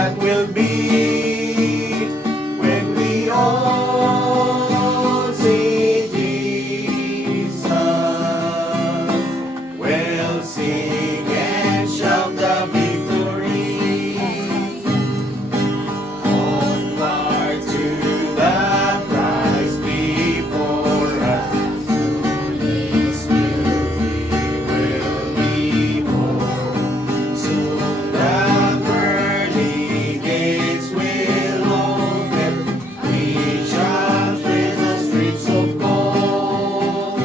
that will be when we all see Jesus. We'll sing and shout the victory. Onward to the prize before us. This will be home. Soon the pearly gates will open. We shall tread the streets of gold.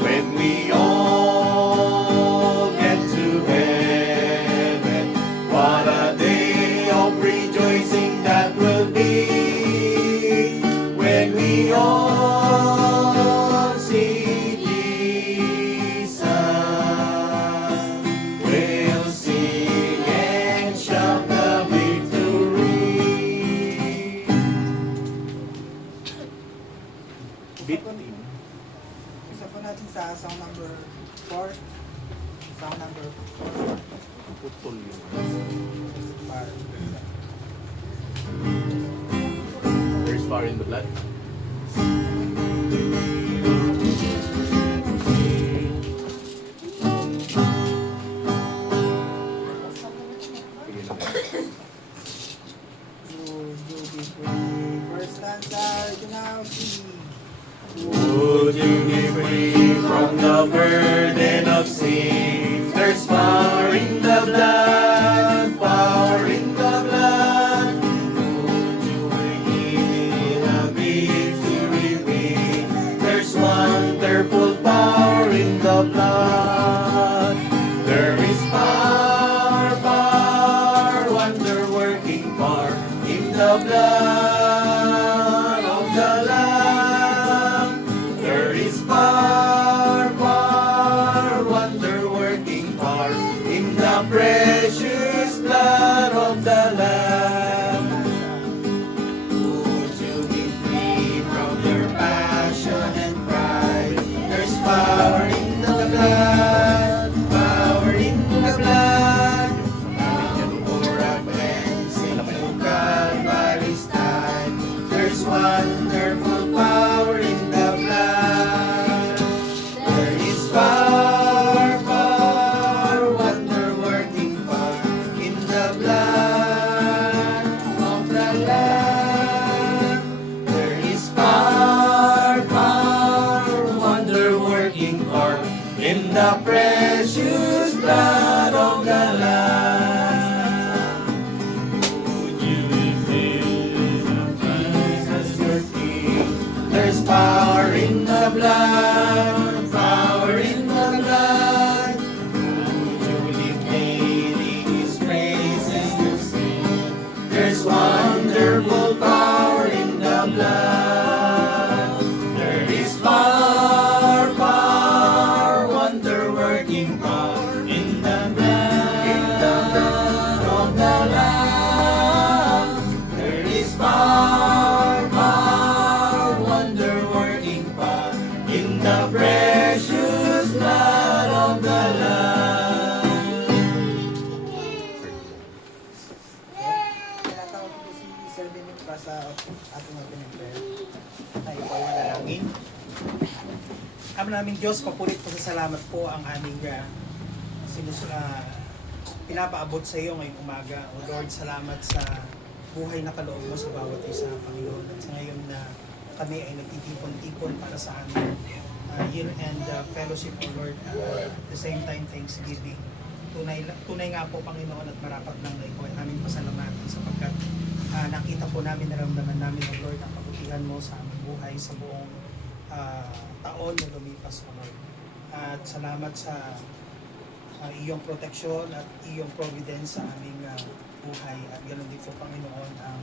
When we all get to heaven, what a day of rejoicing that will be. When we all see Jesus, we'll sing and shout the victory. Isa po natin sa song number 4. Song number 4. Putol yun. Bar. There's fire in the blood. You be free. First stanza, you now see. Would you be free from the burden of sin? There's power in the blood, power in the blood. Would you believe in a victory win? There's wonderful power in the blood. There is power, power, wonder-working power in the blood of the Lamb. There is power, power, wonder-working power in the precious blood of the Lamb. Would you be free from your passion and pride? There's power in the blood, power in the blood. For a cleansing to Calvary's tide. There's wonderful power in the blood. There is power, power, wonder-working power in the blood of the Lamb. There is power, power, wonder-working power in the precious blood of the Lamb. Would you receive Jesus your King? There's power in the blood, power in the blood. Would you live daily His praises to sing? There's wonderful power in the blood. There is power, power, wonder-working power in the blood of the Lamb. There is power, power, wonder-working power in the precious blood of the Lamb. Tinatawag ko si Sir Benit para sa ating opening prayer. Na ipawanalangin. Ama namin Diyos, papulit po sa salamat po ang aming pinapaabot sa iyo ngayong umaga. O Lord, salamat sa buhay na kaloob mo sa bawat isa, Panginoon. At sa ngayon na kami ay nagtitipon-tipon para sa aming year-end fellowship, O Lord. At the same time, thanksgiving. Tunay nga po, Panginoon, at marapat lang na ikaw ay aming pasalamatan sapagkat nakita po namin, naramdaman namin, O Lord, ang kabutihan mo sa aming buhay sa buong taon na lumipas, O Lord. At salamat sa iyong proteksyon at iyong providence sa aming buhay. At ganoon din po, Panginoon, ang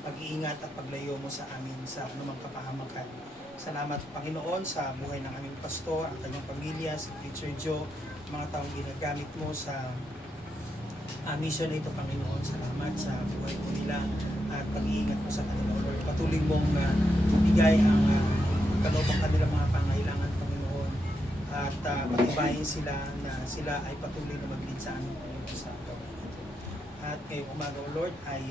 pag-iingat at paglayo mo sa amin sa anumang kapahamakan. Salamat, Panginoon, sa buhay ng aming pastor, ang kanyang pamilya, si Preacher Joe, mga taong ginagamit mo sa mission na ito, Panginoon. Salamat sa buhay mo nila at pag-iingat mo sa kanila, Lord. Patuloy mong bigay ang kaloob ang kanilang mga pangailangan, Panginoon. At patibayin sila na sila ay patuloy na mag-lead sa amin, Panginoon, sa gawain ito. At ngayong umaga, O Lord, ay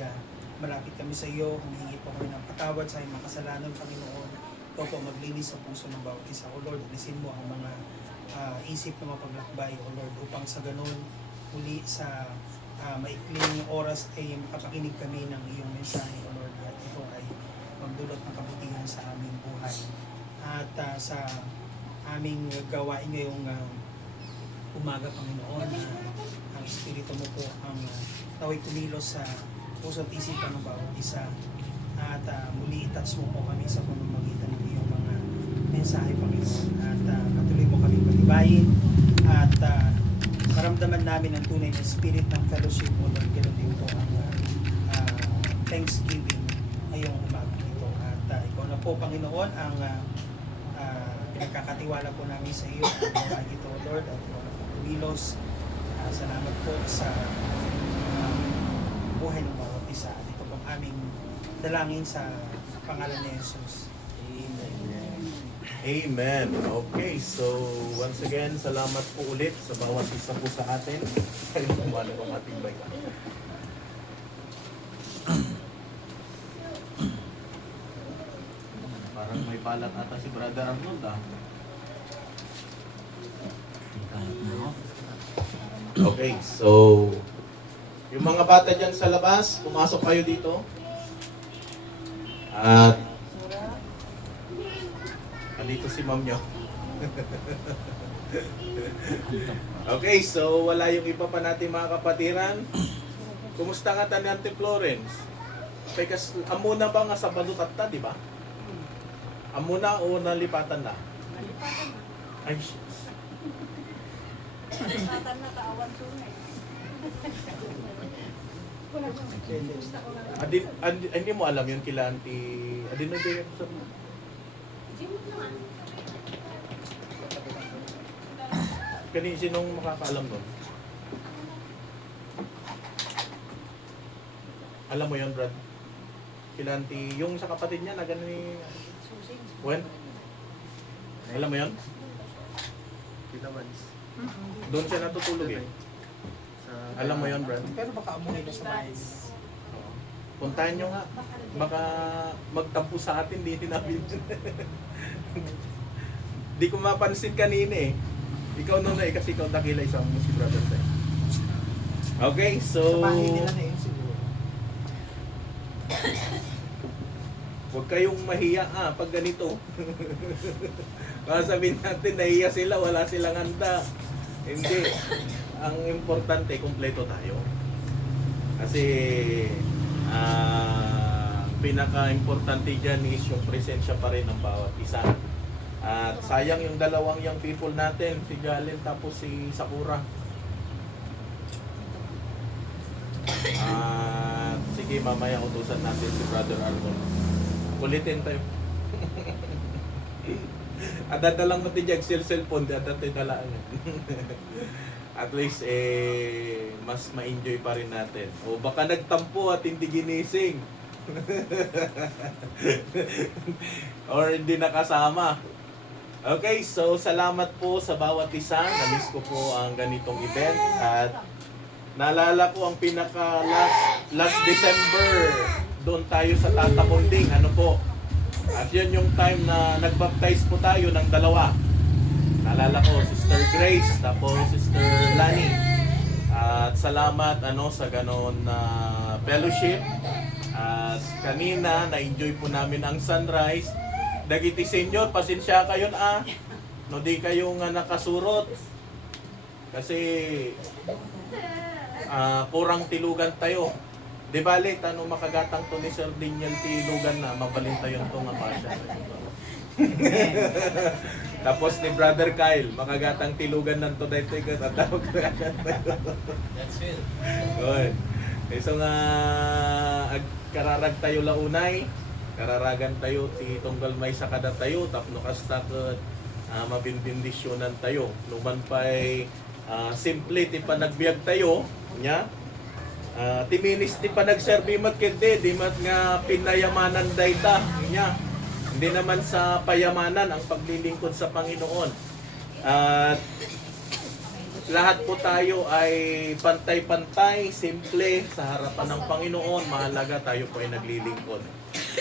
malapit kami sa iyo. Humihingi po kami ng patawad sa aming mga kasalanan, Panginoon. Ikaw po maglinis sa puso ng bawat isa, O Lord. Alisin mo ang mga isip na mapaglakbay, O Lord, upang sa ganun muli sa maikling oras ay makapakinig kami ng iyong mensahe, O Lord, at ito ay magdulot ng kabutihan sa aming buhay. At sa aming gawain ngayong umaga, Panginoon, ang Espiritu mo po ang naway kumilos sa puso at isipan ng bawat isa. At muli touch mo po kami sa pamamagitan ng iyong mga mensahe, Panginoon. At patuloy mo kami patibayin at maramdaman namin ang tunay na spirit ng fellowship mo, Lord. Ganun din po ang Thanksgiving ngayong umaga ito. At ikaw na po, Panginoon, ang pinagkakatiwala po namin sa iyo ang umaga ito, Lord. At ikaw na po kumilos. Salamat po sa buhay ng bawat isa. At ito pong aming dalangin sa pangalan ni Jesus. Amen. Okay, so once again, salamat po ulit sa bawat isa po sa atin. Kumano ang ating bayan. Parang may balat ata si Brother Arnold ah. Okay, so yung mga bata dyan sa labas, pumasok kayo dito. At andito si ma'am nyo. Okay, so wala yung iba pa natin mga kapatiran. Kumusta nga tayo Auntie Florence? Because amuna ba nga sa balutat ta, di ba? Amuna o nalipatan na? Nalipatan na. Ay, shucks. Nalipatan na, kaawan tunay. Hindi mo alam yun kila Auntie... Adin na din sa... Kanina sinong makakaalam nun? Alam mo yun, Brad? Kila Auntie... Yung sa kapatid niya na gano'n ni... When? Alam mo yun? Doon siya natutulog eh. Alam mo yun, Brad? Pero baka amuhin na sa bahay. Puntahan nyo nga. Baka magtampo sa atin, di namin. Di ko mapansin kanina eh. Ikaw nun na eh, kasi ikaw dakila isang mo si Brother Tay. Okay, so... Sa bahay nila na yun siguro. Huwag kayong mahiya pag ganito. Baka sabihin natin, nahiya sila, wala silang handa. Hindi. Ang importante, kumpleto tayo. Kasi, pinaka-importante dyan is yung presensya pa rin ng bawat isa. At sayang yung dalawang young people natin, si Galen tapos si Sakura. At sige, mamaya utusan natin si Brother Arnold. Kulitin tayo. At dadalang mo tiyag cellphone, dadating dalaan. At least, mas ma-enjoy pa rin natin. O baka nagtampo at hindi ginising. Or hindi nakasama. Okay, so salamat po sa bawat isa. Namiss ko po ang ganitong event. At naalala ko ang pinaka last December. Doon tayo sa Tata Bonding. Ano po? At yun yung time na nagbaptize po tayo ng dalawa. Naalala ko, Sister Grace, tapos Sister Lani. At salamat sa ganon na fellowship. At kanina, na-enjoy po namin ang sunrise. Dagiti Senyor, pasensya kayo no di kayo nga nakasurot. Kasi kurang tilugan tayo. Di bali, makagatang to ni Sir Dinian tilugan na, mabalin tayo ito nga pasya. Tapos ni Brother Kyle, makagatang tilugan ng to dahil tayo tatawag na That's it. good. So nga, kararag tayo launay, kararagan tayo, ti tunggal may sakada tayo, tapno kastakot, mabindindisyonan tayo. Numan pa'y simple, ti panagbiag tayo, nya, ti minis ti panagserbi mat kende, di mat nga pinayamanan dayta, nya. Hindi naman sa payamanan ang paglilingkod sa Panginoon. At lahat po tayo ay pantay-pantay, simple sa harapan ng Panginoon. Mahalaga tayo po ay naglilingkod.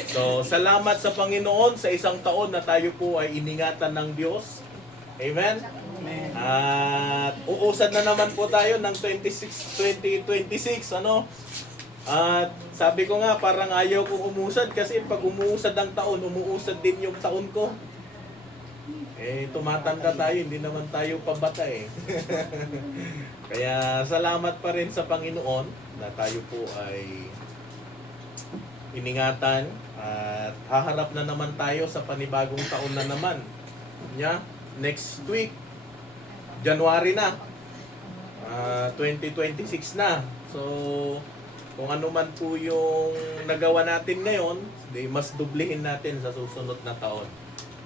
So, salamat sa Panginoon sa isang taon na tayo po ay iningatan ng Diyos. Amen? Amen. At uusad na naman po tayo ng 2026, ano? At sabi ko nga, parang ayaw kong umusad kasi pag umuusad ang taon, umuusad din yung taon ko. Eh, tumatanda tayo, hindi naman tayo pabata eh. Kaya salamat pa rin sa Panginoon na tayo po ay iningatan at haharap na naman tayo sa panibagong taon na naman. Next week, January na, 2026 na. So, kung ano man po yung nagawa natin ngayon, di mas dublihin natin sa susunod na taon.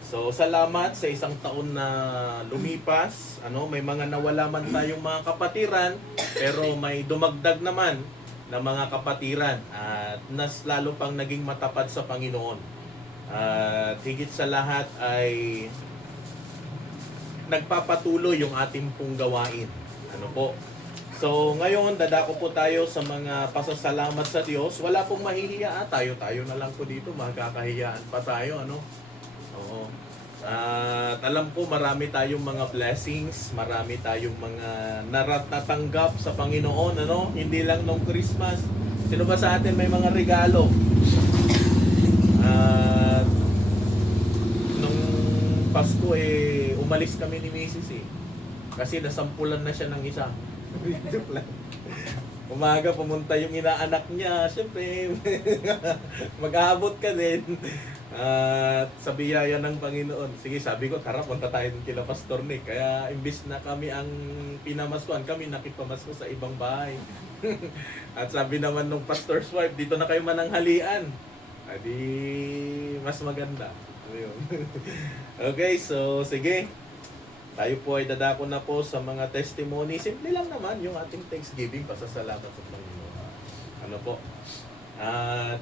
So, salamat sa isang taon na lumipas. May mga nawala man tayong mga kapatiran, pero may dumagdag naman na mga kapatiran at nas lalo pang naging matapat sa Panginoon. At higit sa lahat ay nagpapatuloy yung ating pong gawain. So, ngayon, dadako po tayo sa mga pasasalamat sa Diyos. Wala pong mahihiya. Tayo na lang po dito. Magkakahiyaan pa tayo, Oo. At alam ko, marami tayong mga blessings. Marami tayong mga natanggap sa Panginoon, Hindi lang nung Christmas. Sino ba sa atin may mga regalo? At nung Pasko, umalis kami ni Mrs. Kasi nasampulan na siya ng isa. Joke lang. Umaga pumunta yung inaanak niya. Siyempre, mag-aabot ka din. At sa biyaya ng Panginoon. Sige, sabi ko, tara, punta tayo dun kila Pastor Nick. Kaya imbis na kami ang pinamaskuhan, kami nakipamasko sa ibang bahay. At sabi naman ng pastor's wife, dito na kayo mananghalian. Adi, mas maganda. Okay, so sige. Tayo po ay dadako na po sa mga testimony. Simple lang naman yung ating Thanksgiving, pasasalamat sa Panginoon. Po? At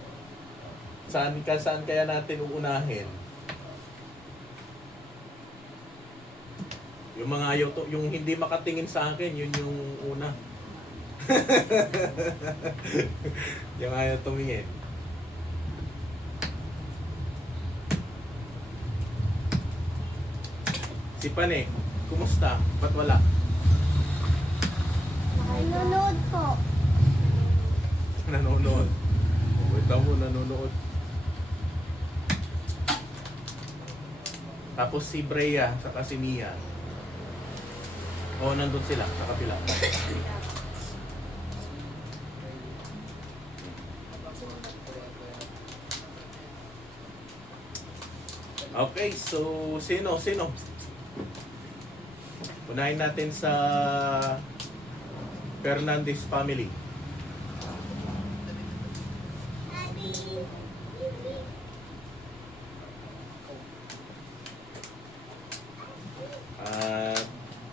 saan kaya natin uunahin? Yung mga ayaw to, yung hindi makatingin sa akin, yun yung una. Yung ayaw tumingin. Si Pane, kumusta? Ba't wala? Nanonood po. Nanonood. Wait mo, nanonood. Tapos si Brea, saka si Mia. Nandun sila, sa kapila. Okay, so sino? Unahin natin sa Fernandez family.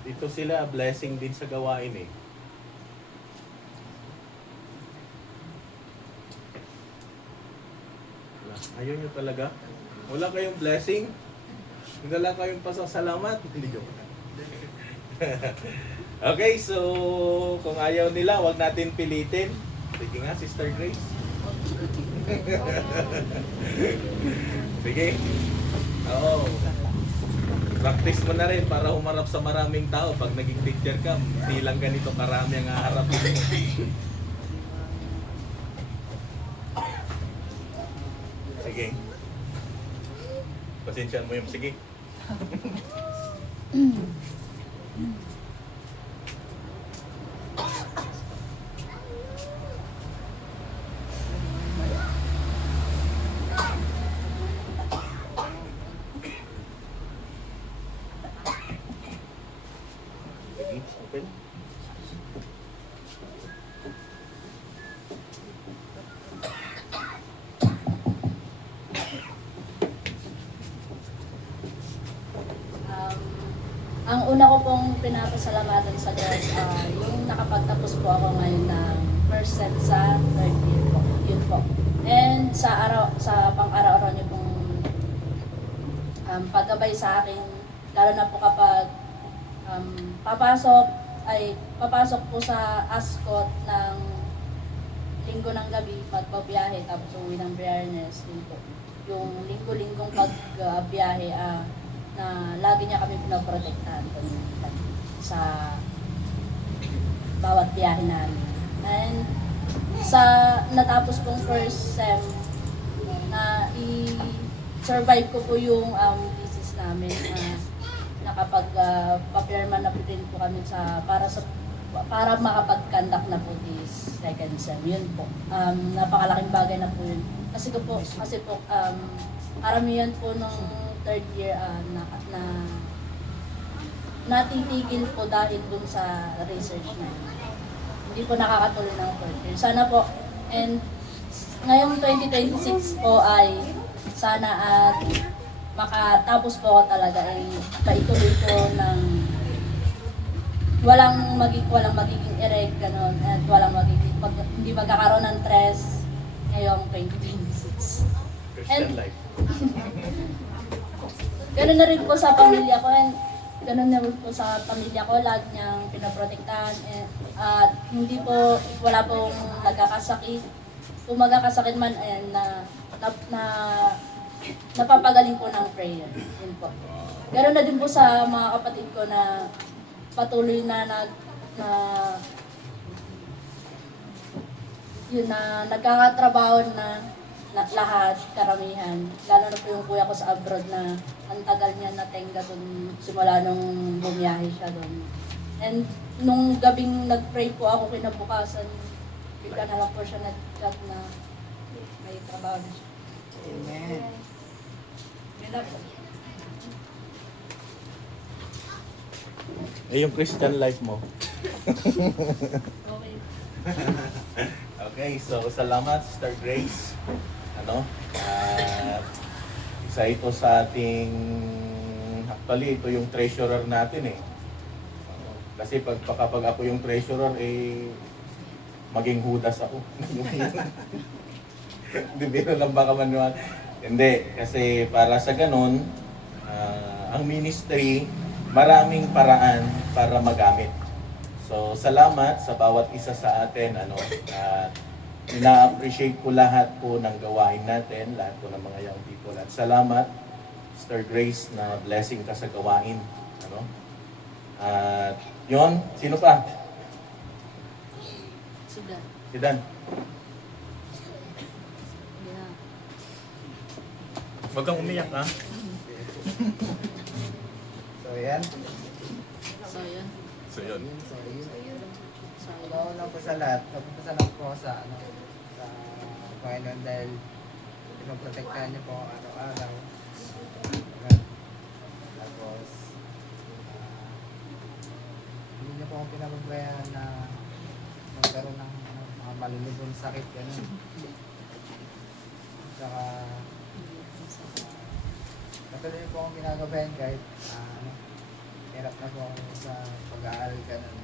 Ito sila, blessing din sa gawain Ayaw nyo talaga? Wala kayong blessing? Wala kayong pasasalamat? Hindi joke. Okay, so kung ayaw nila, wag natin pilitin. Sige nga, Sister Grace. Sige. Oo. Practice mo na rin para humarap sa maraming tao. Pag naging teacher ka, hindi lang ganito karami ang haharapin mo. Sige. Pasensyahan mo yung sige. Okay. Ang una ko pong pinapasalamatan sa Diyos, yung nakapagtapos po ako ngayon ng first set sa third year po. Yun po. And sa pang-araw-araw niyo pong paggabay sa akin, lalo na po kapag papasok, ay papasok po sa Ascot ng linggo ng gabi, magbabiyahe, tapos uwi ng Biyernes. Yun po. Yung linggo-linggong pagbiyahe, na lagi niya kami pinoprotektahan po sa bawat biyahe namin. And sa natapos pong first sem, na i-survive ko po yung thesis namin, nakapag-papirma na po din po kami para makapag-conduct na po this second sem. Yun po. Napakalaking bagay na po yun. Kasi po, karamihan po nung third year natitigil po dahil dun sa research na yun. Hindi po nakakatuloy ng fourth year. Sana po, and ngayong 2026 po ay sana at makatapos po ako talaga ay maituloy po ng walang magiging erect ganon, at hindi magkakaroon ng stress ngayong 2026. Christian And- life. Ganun na rin po sa pamilya ko, and ganun na rin po sa pamilya ko, lagi niyang pinaprotektahan, at hindi po, wala pong nagkakasakit. Kung magkakasakit man, napapagaling po ng prayer. Yun po. Ganun na din po sa mga kapatid ko na patuloy na nagkakatrabaho na lahat, karamihan. Lalo na po yung kuya ko sa abroad na ang tagal niya natenga dun simula nung bumiyahe siya dun. And nung gabing nag-pray po ako kinabukasan, bigla na lang po siya nag-chat na may trabaho na siya. Amen. Yun na po. Eh, yung Christian life mo. Okay. Okay, so salamat, Sister Grace. Isa ito sa ating, actually, ito yung treasurer natin eh. Kasi kapag ako yung treasurer, maging Judas ako. Hindi, biro lang baka manual. Hindi, kasi para sa ganun, ang ministry, maraming paraan para magamit. So, salamat sa bawat isa sa atin. Ina-appreciate ko lahat po ng gawain natin, lahat po ng mga young people. At salamat, Sister Grace, na blessing ka sa gawain. At yun, sino pa? Sige. Si Dan. Yeah. Huwag kang umiyak, ha? So, yan. So, yun. So, yun. So, yun. So, Una po sa lahat, nagpapasalamat po ako sa Panginoon dahil pinoprotektahan niyo po ako araw-araw. Tapos, hindi niyo po ako pinababayaan na magkaroon ng mga malulubong sakit, gano'n. Saka, patuloy po akong ginagabayan kahit hirap na po ako sa pag-aaral, gano'n.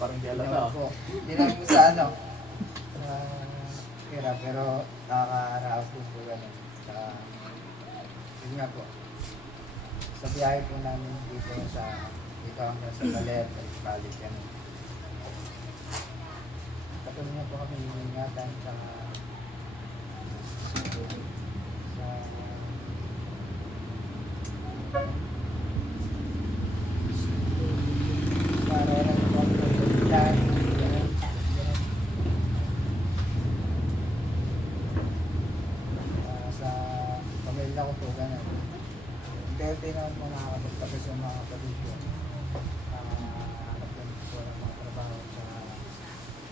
Parang di Hindi alata. naman po. Hindi naman po sa hirap, pero nakaka-araos po po gano'n. Saka, yun nga po. Sa biyahe po namin dito hanggang sa Baler, sa Ipalit, gano'n. Patuloy na po kami ingatan sa para po kami dyan. Sa pamilya ko po, gano'n. Unti-unti naman po nakakapagtapos yung mga kapatid ko. Hanap din po ng mga trabaho.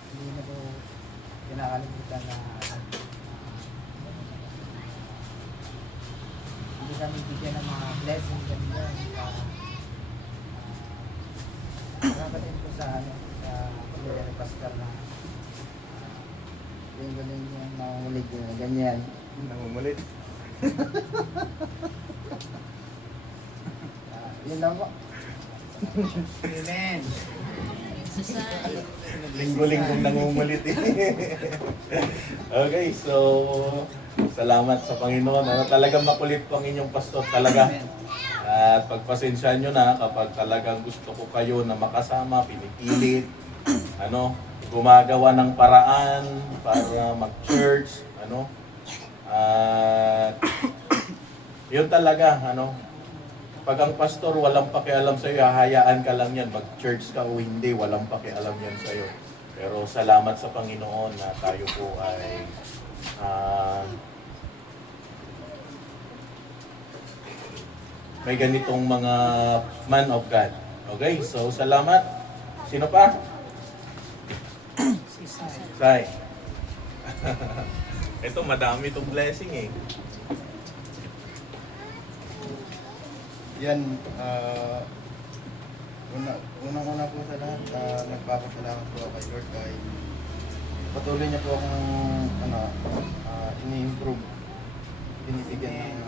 Hindi na po kinakalimutan na hindi kami bigyan ng mga blessings ganyan. Marami din po sa pamilya ni Pastor na yung galing yung nangungulit yun, ganyan. Namumulit. Yun lang po. Amen. Linggo-linggong nangumulit eh. Okay, so Salamat sa Panginoon. Ano, talagang makulit po ang inyong pastor talaga. At pagpasensyahan nyo na kapag talagang gusto ko kayo na makasama, pinipilit, gumagawa ng paraan para mag-church, At yun talaga, pag ang pastor walang pakialam sa'yo, hahayaan ka lang yan, mag-church ka o hindi, walang pakialam yan sa'yo. Pero salamat sa Panginoon na tayo po ay may ganitong mga man of God. Okay, so salamat. Sino pa? Si Sai. Sai. Ito, madami itong blessing eh. Yan, unang-una po sa lahat, nagpapasalamat po ako kay Lord kay patuloy niya po akong ini-improve, binibigyan ng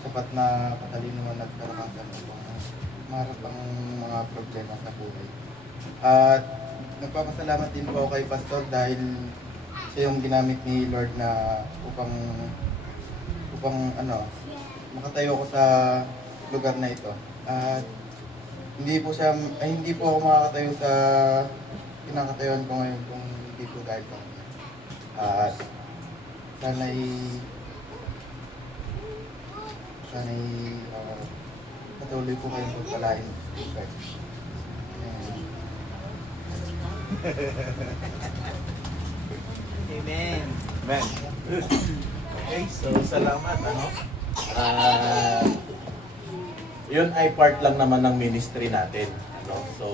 sapat na katalinuhan at kalakasan upang maharap ang mga problema sa buhay. At nagpapasalamat din po ako kay Pastor dahil siya yung ginamit ni Lord na upang makatayo ko sa lugar na ito. At hindi po ako makakatayo sa kinakatayuan ko ngayon kung hindi po dahil sa kanya. At sana'y patuloy po kayong pagpalain. Amen. Amen. Okay, so salamat, yun ay part lang naman ng ministry natin, So,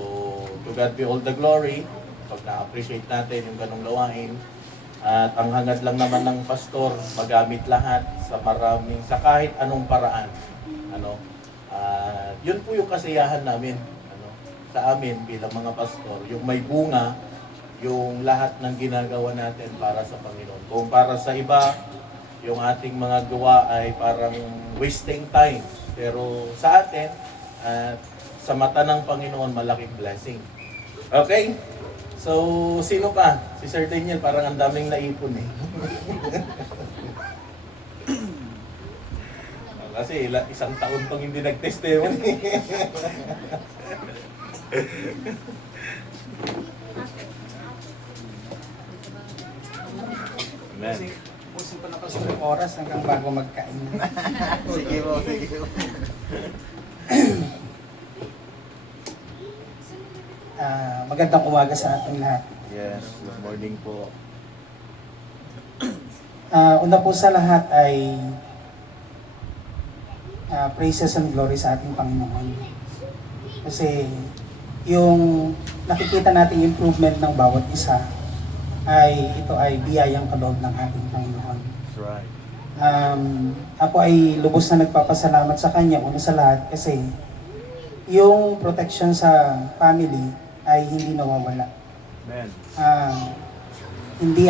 to God be all the glory. Pag na-appreciate natin yung ganong gawain. At ang hangad lang naman ng pastor, magamit lahat sa kahit anong paraan. Yun po yung kasiyahan namin, sa amin bilang mga pastor, yung may bunga, yung lahat ng ginagawa natin para sa Panginoon. Kung para sa iba, yung ating mga gawa ay parang wasting time. Pero sa atin, at sa mata ng Panginoon, malaking blessing. Okay? So, sino pa? Si Sir Daniel, parang ang daming naipon eh. Kasi isang taon tong hindi nag-testimony. Amen. Pusin pa na pastor yung oras hanggang bago magkain. Sige po, sige po. Magandang umaga sa ating lahat. Yes, good morning po. Una po sa lahat ay praises and glory sa ating Panginoon. Kasi yung nakikita nating improvement ng bawat isa ito ay biyayang kaloob ng ating Panginoon. That's right. Ako ay lubos na nagpapasalamat sa Kanya una sa lahat kasi yung protection sa family ay hindi nawawala. Amen. Hindi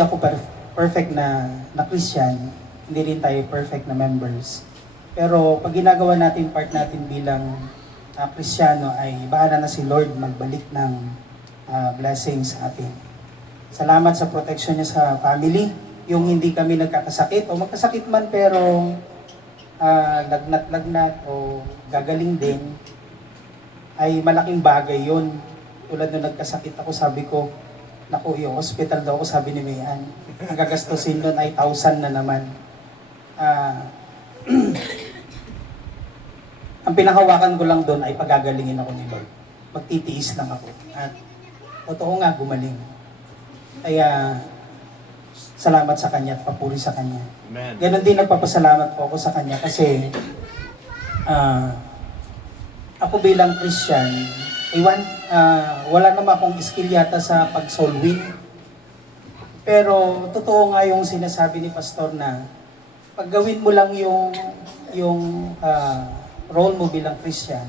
ako perfect na Christian, hindi rin tayo perfect na members. Pero pag ginagawa natin part natin bilang Kristiyano ay bahala na si Lord magbalik ng blessings sa atin. Salamat sa protection niya sa family. Yung hindi kami nagkakasakit o magkasakit man pero lagnat-lagnat o gagaling din ay malaking bagay yun. Tulad nung nagkasakit ako, sabi ko, naku, yung hospital daw ako, sabi ni Mayan. Ang gagastusin nun ay 1,000 na naman. Ang pinahawakan ko lang doon ay pagagalingin ako ni Lord. Magtitiis lang ako. At totoo nga, gumaling. Kaya, salamat sa Kanya at papuri sa Kanya. Amen. Ganon din nagpapasalamat po ako sa Kanya kasi ako bilang Christian, wala naman akong skill yata sa pag-soul win. Pero totoo nga yung sinasabi ni Pastor na pag gawin mo lang yung role mo bilang Christian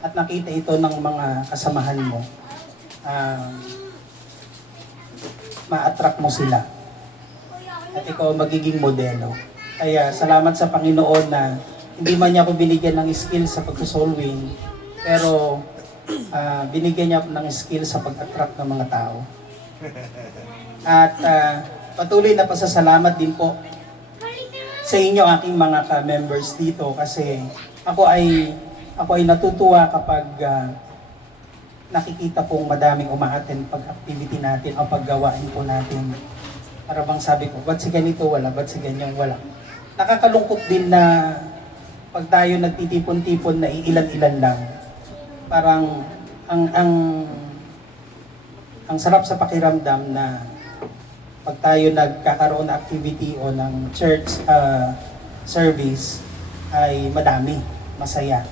at nakita ito ng mga kasamahan mo, ma-attract mo sila. At ikaw magiging modelo. Kaya salamat sa Panginoon na hindi man niya ako binigyan ng skill sa pag-soul win, pero binigyan niya ako ng skill sa pag-attract ng mga tao. At patuloy na pasasalamat din po sa inyo, aking mga ka-members dito, kasi ako ay natutuwa kapag nakikita pong madaming umaattend pag-activity natin o paggawain po natin. Para bang sabi ko, ba't si ganito wala, ba't si ganyan wala. Nakakalungkot din na pag tayo nagtitipon-tipon na iilan-ilan lang, parang ang sarap sa pakiramdam na pag tayo nagkakaroon ng activity o ng church service ay madami, masaya.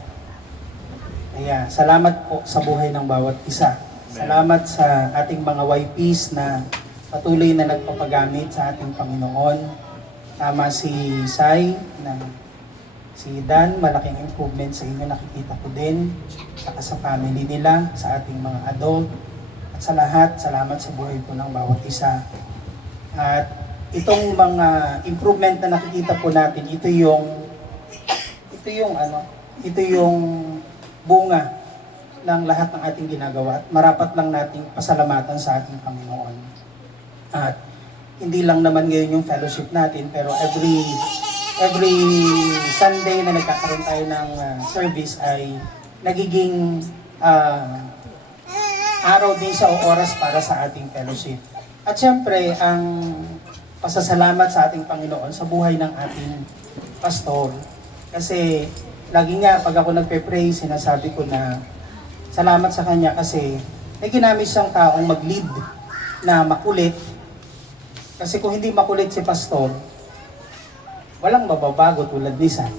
Kaya salamat po sa buhay ng bawat isa. Salamat sa ating mga YPs na patuloy na nagpapagamit sa ating Panginoon. Tama si Sai, na si Dan, malaking improvement sa inyo, nakikita ko din. Saka sa family nila, sa ating mga adult. At sa lahat, salamat sa buhay po ng bawat isa. At itong mga improvement na nakikita po natin, ito yung bunga ng lahat ng ating ginagawa. At marapat lang nating pasalamatan sa ating Panginoon. At hindi lang naman ngayon yung fellowship natin, pero every Sunday na nagkakaroon tayo ng service ay nagiging araw din sa oras para sa ating fellowship. At syempre, ang pasasalamat sa ating Panginoon sa buhay ng ating pastor. Kasi lagi nga, pag ako nagpe-pray, sinasabi ko na salamat sa kanya kasi may ginamit siyang taong mag-lead na makulit. Kasi kung hindi makulit si pastor, walang mababago tulad ni San.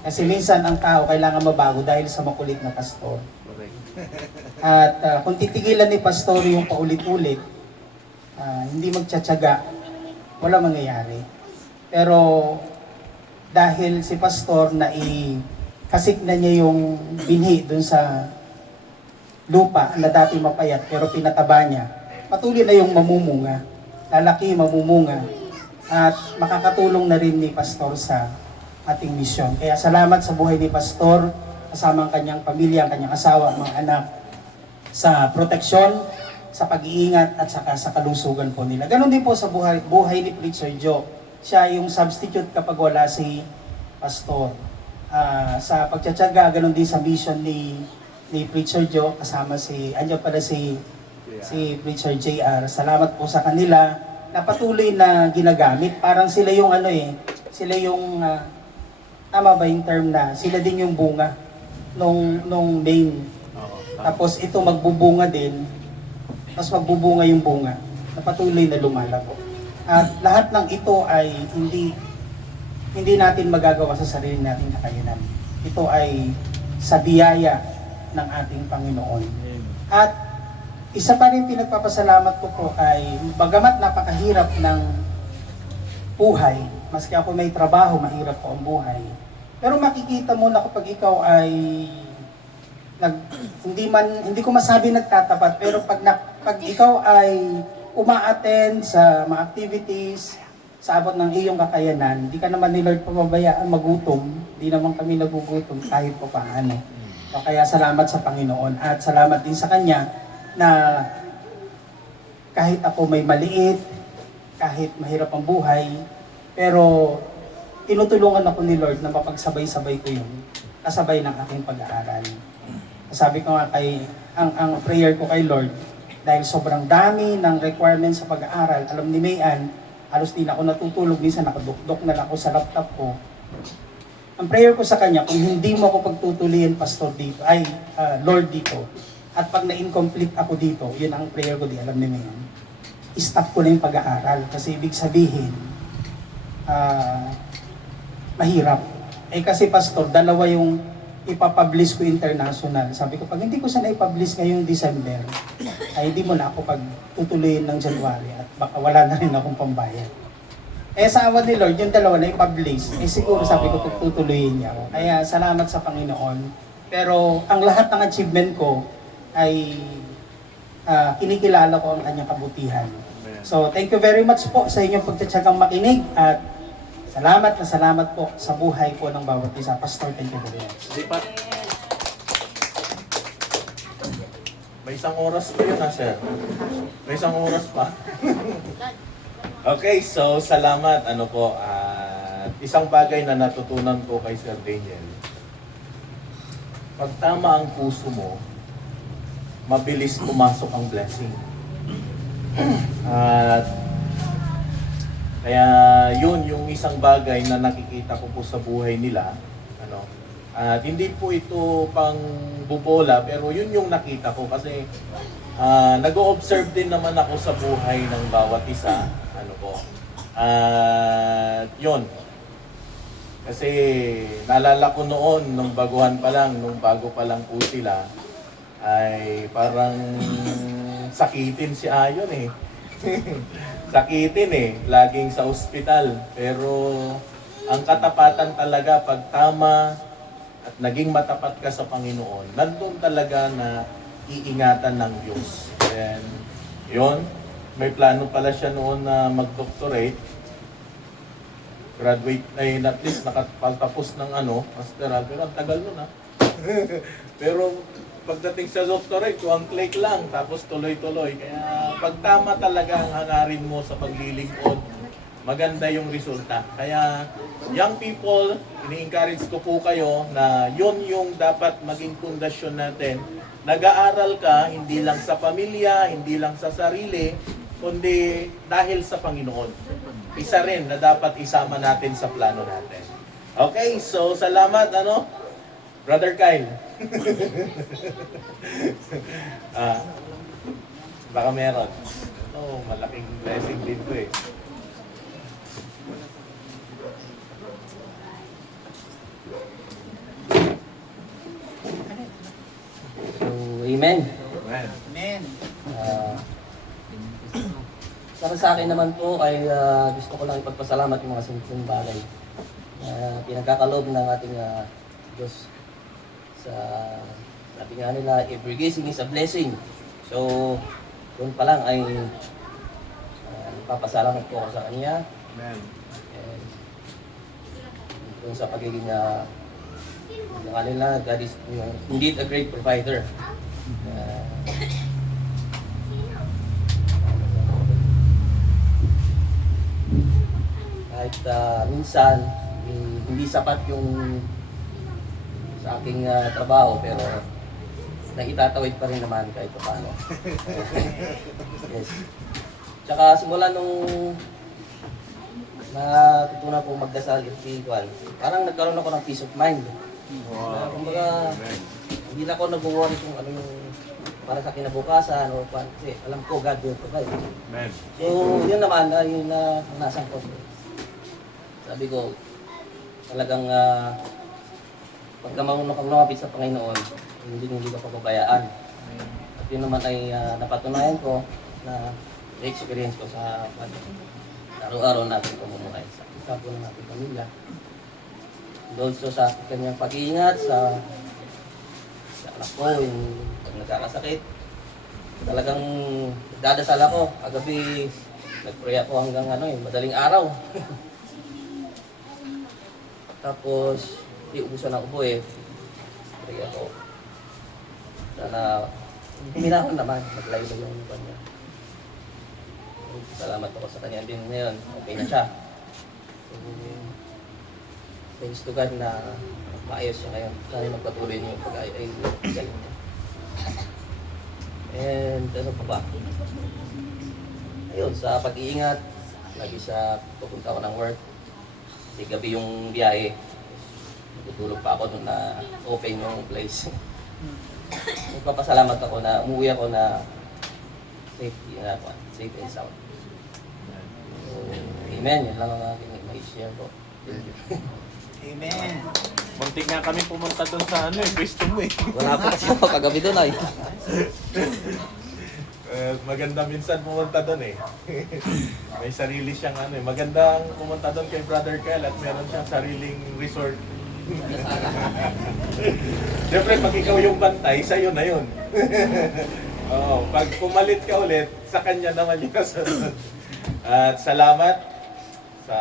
Kasi minsan ang tao kailangan mabago dahil sa makulit na pastor. At kung titigilan ni pastor yung paulit-ulit, hindi magtsatsaga, wala mangyayari. Pero dahil si pastor na kasik na niya yung binhi dun sa lupa na dati mapayat pero pinataba niya, patuloy na yung mamumunga, lalaki mamumunga, at makakatulong na rin ni pastor sa ating misyon. Kaya salamat sa buhay ni pastor, kasama ang kanyang pamilya, ang kanyang asawa, mga anak, sa proteksyon, sa pag-iingat at saka sa kalusugan po nila. Ganon din po sa buhay ni Preacher Joe. Siya yung substitute kapag wala si pastor. Sa pagtsatsaga, ganon din sa mission ni Preacher Joe, kasama andiyan pala si Preacher JR. Salamat po sa kanila na patuloy na ginagamit. Parang sila yung sila yung, tama ba yung term na, sila din yung bunga nung main. Tapos ito magbubunga din, tapos magbubunga yung bunga na patuloy na lumalago. At lahat ng ito ay hindi natin magagawa sa sarili nating kakayanan. Ito ay sa biyaya ng ating Panginoon. At isa pa rin pinagpapasalamat ko po ay bagamat napakahirap ng buhay, maski ako may trabaho, mahirap po ang buhay. Pero makikita mo na kapag ikaw ay hindi ko masabi nagtatapat, pero pag ikaw ay uma-attend sa mga activities sa abot ng iyong kakayanan, hindi ka naman ni Lord pababayaan magutom, hindi naman kami nagugutom kahit pa paano. So, kaya salamat sa Panginoon at salamat din sa Kanya na kahit ako may maliit, kahit mahirap ang buhay, pero tinutulungan ako ni Lord na mapagsabay-sabay ko yun kasabay ng aking pag-aaral. Sabi ko nga ang prayer ko kay Lord, dahil sobrang dami ng requirements sa pag-aaral, alam ni Mayan, halos di na ako natutulog, minsan nakadukdok na lang ako sa laptop ko. Ang prayer ko sa Kanya, kung hindi mo ako pagtutuloyin, Pastor, dito, Lord dito, at pag na-incomplete ako dito, yun ang prayer ko, di alam ni Mayan, stop ko na yung pag-aaral. Kasi ibig sabihin, mahirap. Kasi Pastor, dalawa yung ipapublish ko international. Sabi ko, pag hindi ko siya na-ipublish ngayong December, ay hindi mo na ako pagtutuloyin ng January at baka wala na rin akong pambayad. Sa awa ni Lord, yung dalawa na i-publish, siguro sabi ko pagtutuloyin niya ako. Kaya salamat sa Panginoon. Pero ang lahat ng achievement ko ay kinikilala ko ang kanyang kabutihan. So, thank you very much po sa inyong pagtatsagang makinig at salamat po sa buhay po ng bawat isa. Pastor, thank you very much. Lipat. May isang oras pa yun, sir. May isang oras pa. Okay, so salamat. At isang bagay na natutunan ko kay Sir Daniel, pag tama ang puso mo, mabilis pumasok ang blessing. At kaya yun yung isang bagay na nakikita ko po sa buhay nila. Ano? At hindi po ito pang bubola, pero yun yung nakita ko kasi nag-o-observe din naman ako sa buhay ng bawat isa. Ano po? At yun. Kasi naalala ko noon, nung baguhan pa lang, nung bago pa lang po sila, ay parang sakitin si Ayon eh. Sakitin eh, laging sa ospital. Pero ang katapatan talaga, pag tama at naging matapat ka sa Panginoon, nandun talaga na iingatan ng Diyos. And yun, may plano pala siya noon na mag-doctorate. Graduate ay at least nakapagtapos ng masteral, pero ang tagal nun pero pagdating sa doctorate, ang click lang, tapos tuloy-tuloy. Kaya pag tama talaga ang hangarin mo sa paglilingkod, maganda yung resulta. Kaya young people, ini-encourage ko po kayo na yun yung dapat maging pundasyon natin. Nag-aaral ka, hindi lang sa pamilya, hindi lang sa sarili, kundi dahil sa Panginoon. Isa rin na dapat isama natin sa plano natin. Okay, so salamat, Brother Kyle. Baka meron. Malaking blessing din to eh. So, amen. Amen. Amen. Sa akin naman po ay gusto ko lang ipagpasalamat yung mga simpleng bagay na pinagkakaloob ng ating Diyos. Sabi nga nila, every blessing is a blessing. So, doon pa lang ay papasalamat po ako sa Kanya. Amen. And doon sa pagiging ng kanila, God is indeed a great provider. Kahit minsan hindi sapat yung sa aking trabaho, pero naitatawid pa rin naman kahit paano. Yes. Tsaka simula nung natutunan ko magdasal parang nagkaroon ako ng peace of mind. Kumbaga, hindi na ako nag-worry kung ano yung para sa kinabukasan o kasi alam ko God will provide. Amen. So, yun naman ay nasa ko. Sabi ko, talagang pagka marunong kang lumapit sa Panginoon, hindi ka pababayaan. At yun naman ay napatunayan ko na experience ko sa araw-araw natin pamumuhay sa isa po ng ating pamilya. Also sa kanyang pag-iingat sa anak ko, yung pag nagkakasakit. Talagang dadasal ako. Kagabi, nag-pray ako hanggang madaling araw. Tapos, ubusan ako po eh. Pray ako. Sana, huminahon naman. Naglayo yung kanya. Salamat ako sa kanya din ngayon. Okay na siya. Thanks to God na maayos siya ngayon. Sana magpatuloy niyo yung pag-galing niya. And ano pa ba? Ayun, sa pag-iingat, lagi sa pupunta ako ng work. Kasi gabi yung biyahe, natutulog pa ako doon na open yung place. Magpapasalamat ako na umuwi ako na safe and sound. So, amen. Yan lang ang aking ma-share ko. Amen. Muntik nga kami pumunta doon sa pwesto mo eh. Wala pa kasi ako kagabi doon ay. Maganda minsan pumunta doon eh. May sarili siyang magandang pumunta doon kay Brother Kyle at meron siyang sariling resort. Siyempre pag ikaw yung bantay, sa'yo na yun. Oo, pag pumalit ka ulit, sa kanya naman yung kasunod. At salamat sa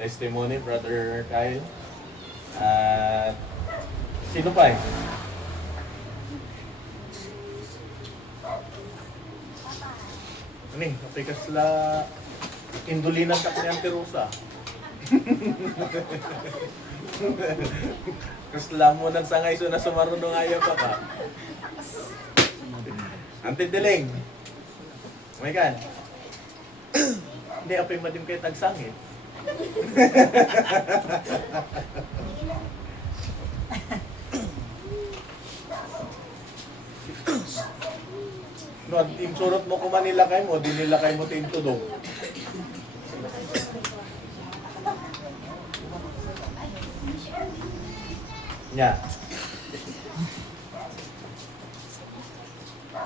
testimony, Brother Kyle. At sino pa eh? Ano eh, napikas sila indulinan ka ni Auntie Rosa. Kasla mo ng sangay so na sumarunong ayaw pa ka. Ante Diling. Oh my God. Hindi, apay madim kayo tagsangit. No, team surot mo kung manila kayo mo, di nila kayo mo team tudong. Nya.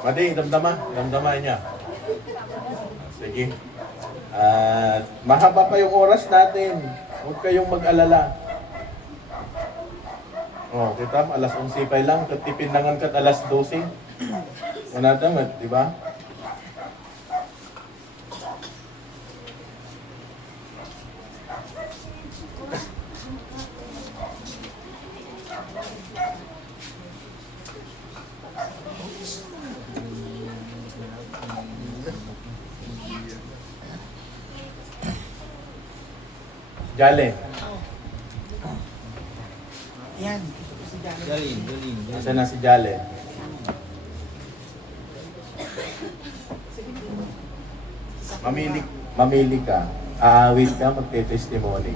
Mading, damdama niya. Sige. At mahaba pa yung oras natin. Huwag kayong mag-alala. Oh, kita, alas 11 pa lang. Katipinangan kat alas 12. Wala tamat, di ba? Jalen. Yan, ito po si Janet. Nasaan na si Jalen? Mamili ka. Aawit ka, magte-testimony.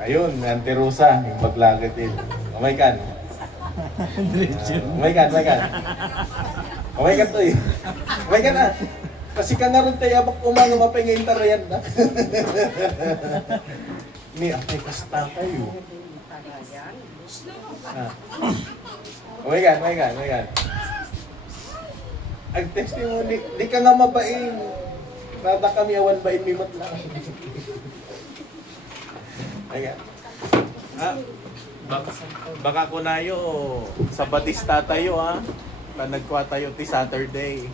Ayun, Auntie Rosa, yung paglagat din. Oh my God. Oh my God, oh my God. Oh my God to eh. Oh my God na. Kasi ka naroon tayo, abak umanga mapingay tarayan na. Ni, apay kasta kayo. Ah. Oh my God, oh my God, oh my God. Ang testimony, di ka nga mabain. Nada kami awan bain mimot lang. Ayan. Ah, baka ko na yo, sa Batista tayo ha. Nagkuha tayo ti Saturday.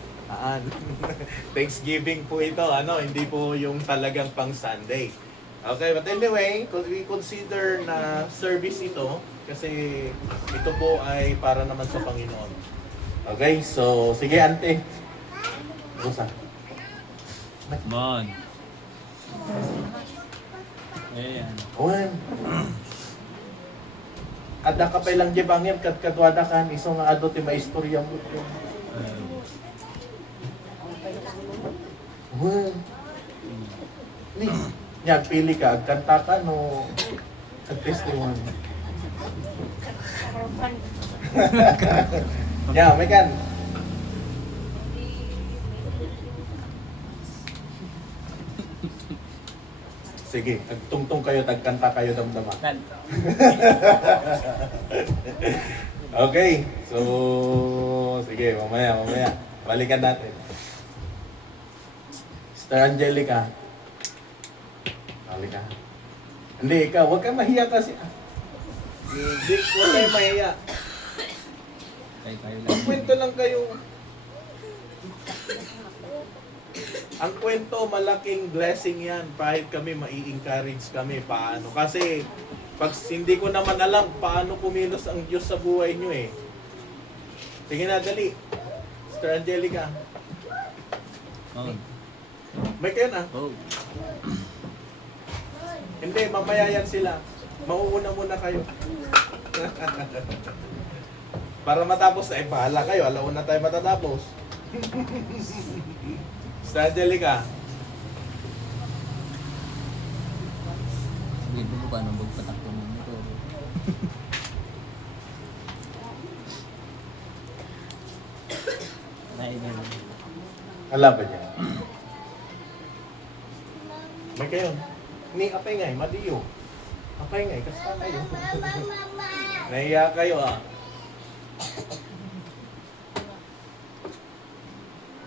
Thanksgiving po ito, hindi po yung talagang pang Sunday. Okay, but anyway, we consider na service ito kasi ito po ay para naman sa Panginoon. Okay, so sige ante. Rosa. Mon. Ayan. Owen. Ada ka pa lang jibangyan kat kadwada kan iso nga ado ti maistorya mo. Owen. Ni, nya pili ka ag kanta ka no ag testimony. Ya, may kan. Sige, agtungtong kayo, tagkanta kayo, damdama. Okay, so, sige, mamaya. Balikan natin. Sister Angelica. Halika. Hindi, ikaw, huwag kang mahiya kasi. Hindi, huwag kang mahiya. Kwento lang kayo. Ang kwento, malaking blessing yan. Kahit kami, mai-encourage kami. Paano? Kasi, pag hindi ko naman alam paano kumilos ang Diyos sa buhay nyo eh. Sige na, dali. Sister Angelica. Oh. May kayo na. Oh. Hindi, mamaya yan sila. Mauuna muna kayo. Para matapos na, bahala kayo. Alauna tayo matatapos. Sister Angelica. Hindi mo pa nang magpatakbo mo nito. Ala ba niya? May kayo. Ni apay ngay, madiyo. Apay ngay, kasama kayo. Nahiya kayo ah.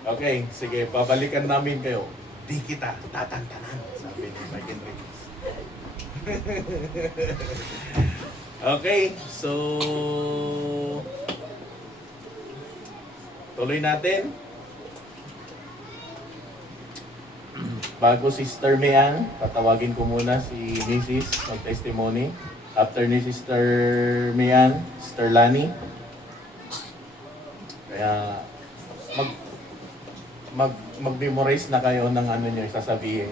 Okay, sige, babalikan namin kayo. Di kita tatantanan, sabi ni Mike Enriquez. Okay, so tuloy natin. Bago si Sister Mian, patawagin ko muna si Mrs. mag-testimony. After ni Sister Mian, Sister Lani. Kaya mag-memorize na kayo ng ano nyo sasabihin.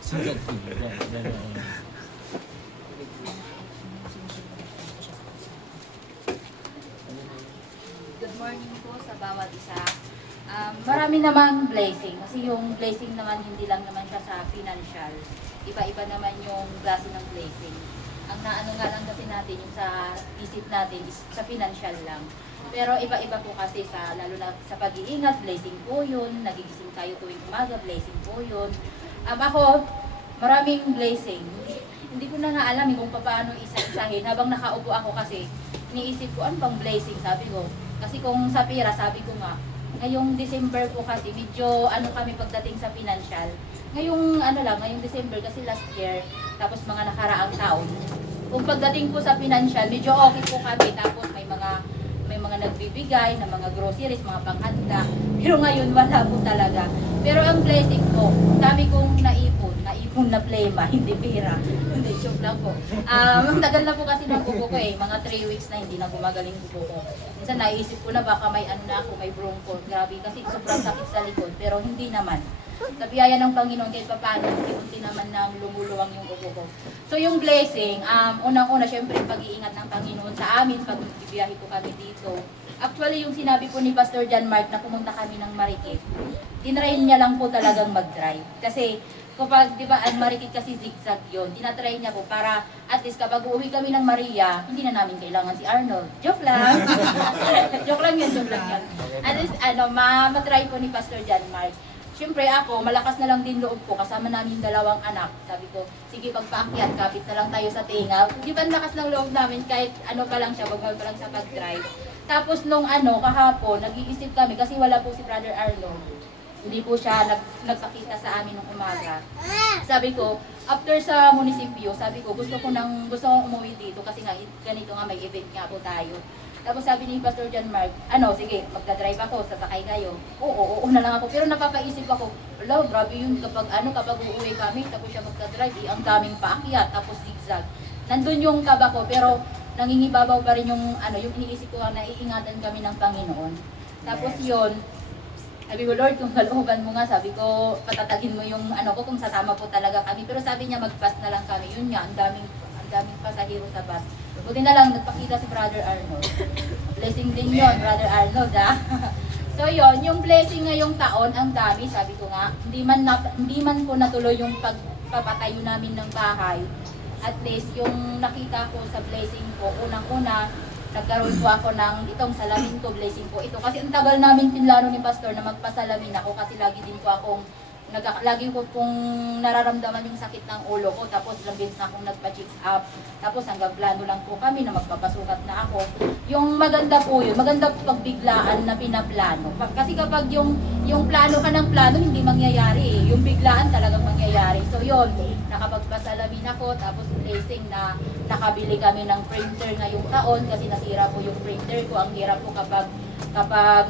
Sugat ko. Yan. Good morning po sa bawat isa. Marami namang blessing. Kasi yung blessing naman, hindi lang naman siya sa financial. Iba-iba naman yung klase ng blessing. Ang naano nga lang kasi natin, yung sa isip natin, is sa financial lang. Pero iba-iba po kasi sa, lalo na sa pag-iingat, blessing po yun. Nagigising tayo tuwing umaga, blessing po yun. Ako, maraming blessing. Hindi ko na nga alam kung paano isa-isahin. Habang nakaupo ako kasi, iniisip ko, ano bang blessing, sabi ko. Kasi kung sa pera, sabi ko nga, ngayong December po kasi, medyo ano kami pagdating sa financial. Ngayong December kasi last year, tapos mga nakaraang taon. Kung pagdating po sa financial, medyo okay po kami. Tapos may mga nagbibigay ng mga groceries, mga panghanda. Pero ngayon, wala po talaga. Pero ang blessing po, dami kong naipon na plema, hindi pera. Hindi, joke lang po. Tagal na po kasi ng buko ko mga 3 weeks na hindi na gumagaling buko ko. Minsan naisip ko na baka may may broncho. Grabe, kasi sobrang sakit sa likod, pero hindi naman. Sa biyaya ng Panginoon, kahit paano, unti naman na lumuluwang yung buko ko. So yung blessing, unang-una, syempre pag-iingat ng Panginoon sa amin, pag ibiyahe ko kami dito. Actually, yung sinabi po ni Pastor John Mark na pumunta kami ng Marikit, tinry niya lang po talagang mag-drive. Kasi kapag, di ba, ang Marikit kasi zigzag yun, tinatry niya po para at least kapag uuwi kami ng Maria, hindi na namin kailangan si Arnold. Joke lang. Joke lang yan. At least, matry po ni Pastor John Mark. Siyempre ako, malakas na lang din loob ko, kasama namin 2 anak. Sabi ko, sige pagpaakyat, kapit na lang tayo sa tinga. Di ba lakas ng loob namin kahit pa lang siya, bagal pa lang sa pag-drive. Tapos nung kahapon, nag-iisip kami kasi wala po si Brother Arnold. Hindi po siya nagpakita sa amin nung umaga. Sabi ko, after sa munisipyo, sabi ko, gusto kong umuwi dito kasi nga, ganito nga, may event nga po tayo. Tapos sabi ni Pastor John Mark, sige, magdadrive ako, sasakay kayo. Oo na lang ako. Pero napapaisip ako, grabe yun kapag uuwi kami, tapos siya magdadrive, ang daming paakyat, tapos zigzag. Nandun yung kaba ko, pero nangingibabaw pa rin yung iniisip ko na iingatan kami ng Panginoon. Tapos yun, sabi ko, Lord, kung kalooban mo nga, sabi ko, patatagin mo yung ko kung sasama po talaga kami. Pero sabi niya, mag-bus na lang kami. Yun nga, ang daming pasahero sa bus. Buti na lang, nagpakita si Brother Arnold. Blessing din yun, Brother Arnold, ha? So yun, yung blessing ngayong taon, ang dami, sabi ko nga, hindi man po natuloy yung pagpapatayo namin ng bahay. At least, yung nakita ko sa blessing ko, unang-una, nagkaroon po ako ng itong salamin ko, blessing po ito. Kasi ang tagal namin pinlano ni Pastor na magpasalamin ako kasi lagi ko pong nararamdaman yung sakit ng ulo ko. Tapos ilang beses na akong nagpa-check up. Tapos hanggang plano lang po kami na magpapasukat na ako. Yung maganda po yun, maganda po pagbiglaan na pinaplano. Kasi kapag yung plano ka ng plano, hindi mangyayari. Yung biglaan talagang mangyayari. So yun, nakapagpasalamin ako. Tapos blessing na nakabili kami ng printer ngayong taon kasi nasira po yung printer ko. Ang hirap po kapag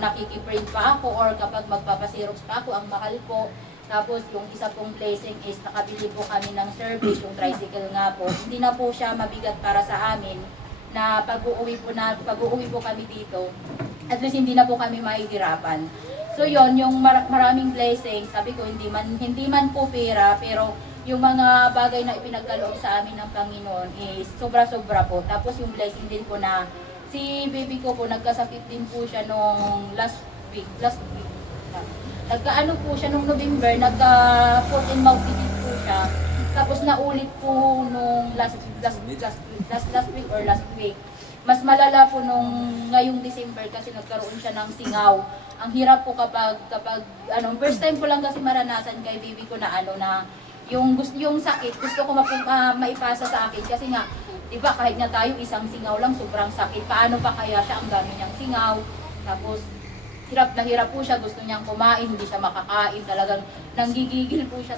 nakikiprint pa ako or kapag magpapasirox pa ako, ang mahal po. Tapos yung isa pong blessing is nakabili po kami ng service, yung tricycle nga po. Hindi na po siya mabigat para sa amin na pag-uuwi po kami dito. At least hindi na po kami mahihirapan. So yon yung maraming blessing. Sabi ko hindi man po pera, pero yung mga bagay na ipinagkaloob sa amin ng Panginoon is sobra-sobra po. Tapos yung blessing din po na si baby ko po, nagkasakit din po siya nung last week. Nagkaano po siya nung November, foot and mouth disease po siya. Tapos naulit po nung last week or last week. Mas malala po nung ngayong December kasi nagkaroon siya ng singaw. Ang hirap po kapag first time ko lang kasi maranasan kay baby ko na yung sakit, gusto ko maipasa sa akin kasi nga, di ba kahit nga tayo isang singaw lang, sobrang sakit. Paano pa kaya siya ang dami niyang singaw? Tapos, hirap na hirap po siya, gusto niyang kumain, hindi siya makakain. Talagang nanggigigil po siya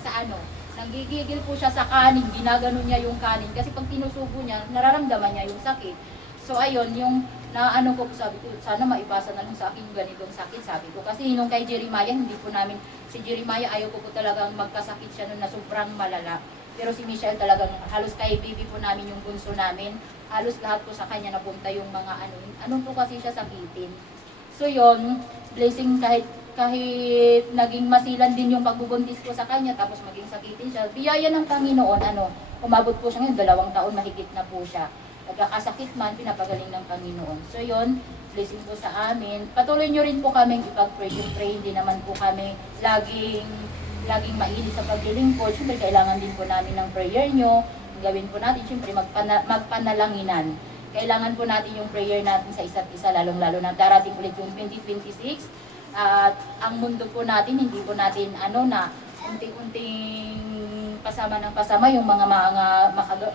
nanggigigil po siya sa kanin, ginagano niya yung kanin. Kasi pag tinusubo niya, nararamdaman niya yung sakit. So ayun, yung sabi ko, sana maibasa na lang sa akin yung ganitong sakit, sabi ko. Kasi nung kay Jeremiah, si Jeremiah ayaw ko talagang magkasakit siya nun na sobrang malala. Pero si Michelle talagang halos kay baby po namin yung bunso namin, halos lahat po sa kanya napunta yung mga po kasi siya sakitin. So yon, blessing kahit naging masilan din yung pagbubuntis ko sa kanya, tapos maging sakitin siya. Biyaya ng Panginoon, umabot po siya ngayon, 2 taon, mahigit na po siya. Nagkakasakit man, pinapagaling ng Panginoon. So yon, blessing po sa amin. Patuloy nyo rin po kaming ipag-pray. Pray, hindi naman po kami laging maili sa paglilingkod. Siyempre, kailangan din po namin ng prayer nyo. Ang gawin po natin, siyempre, magpanalanginan. Kailangan po natin yung prayer natin sa isa't isa, lalong-lalo na darating ulit yung 2026. At ang mundo po natin, hindi po natin unti-unting pasama ng pasama yung mga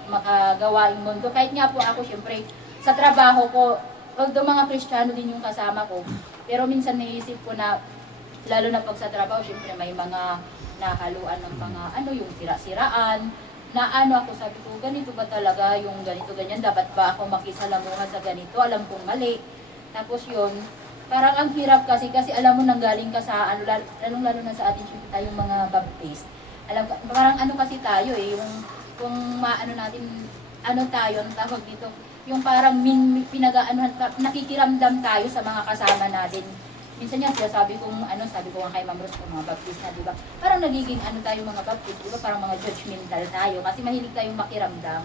makagawaing mundo. Kahit nga po ako, syempre, sa trabaho ko, although mga Kristiyano din yung kasama ko, pero minsan naisip ko na, lalo na pag sa trabaho, syempre may mga nahaluan ng mga yung sira-siraan, na ako, sabi ko, ganito ba talaga yung ganito, ganyan, dapat ba ako makisalamuha sa ganito, alam kong mali. Tapos yun, parang ang hirap kasi alam mo nanggaling ka sa lalong-lalo na sa atin syempre tayong mga Baptist. Alam ka, parang kasi tayo yung kung natin, tayo, ang tawag dito, yung parang nakikiramdam tayo sa mga kasama natin. Minsan nga sabi ko nga kay Ma'am Rose, mga Baptist na, di ba? Parang nagiging tayo mga Baptist, di ba? Parang mga judgmental tayo kasi mahilig tayong makiramdam.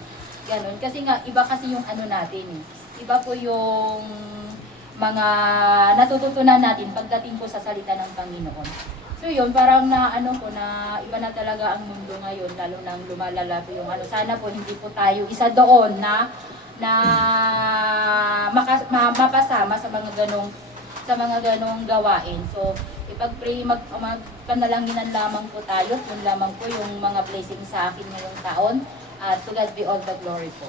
Ganon. Kasi nga, iba kasi yung natin. Iba po yung mga natututunan natin pagdating po sa salita ng Panginoon. So yun, parang na iba na talaga ang mundo ngayon, lalo nang lumalala po yung sana po hindi po tayo isa doon na mapasama sa mga ganong gawain. So, ipag-pray, magpanalanginan lamang po tayo, yun lamang po yung mga blessing sa akin ngayong taon. At to God be all the glory po.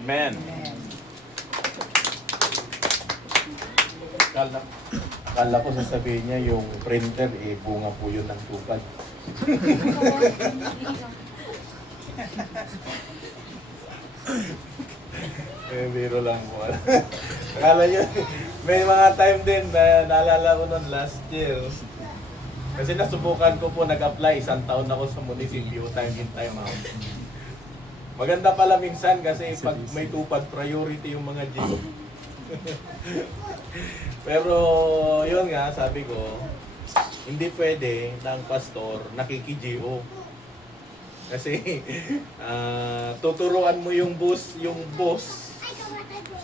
Amen. Kala ko sasabihin niya yung printer, bunga po yun ng tupad. Biro lang po. Kala niyo, may mga time din na naalala ko noon last year. Kasi nasubukan ko po, nag-apply, 1 taon ako sa munisipyo, time in, time out. Maganda pala minsan kasi pag may tupad, priority yung mga G. Pero yun nga, sabi ko, hindi pwede na ang pastor nakiki-GO. Kasi tuturuan mo yung boss.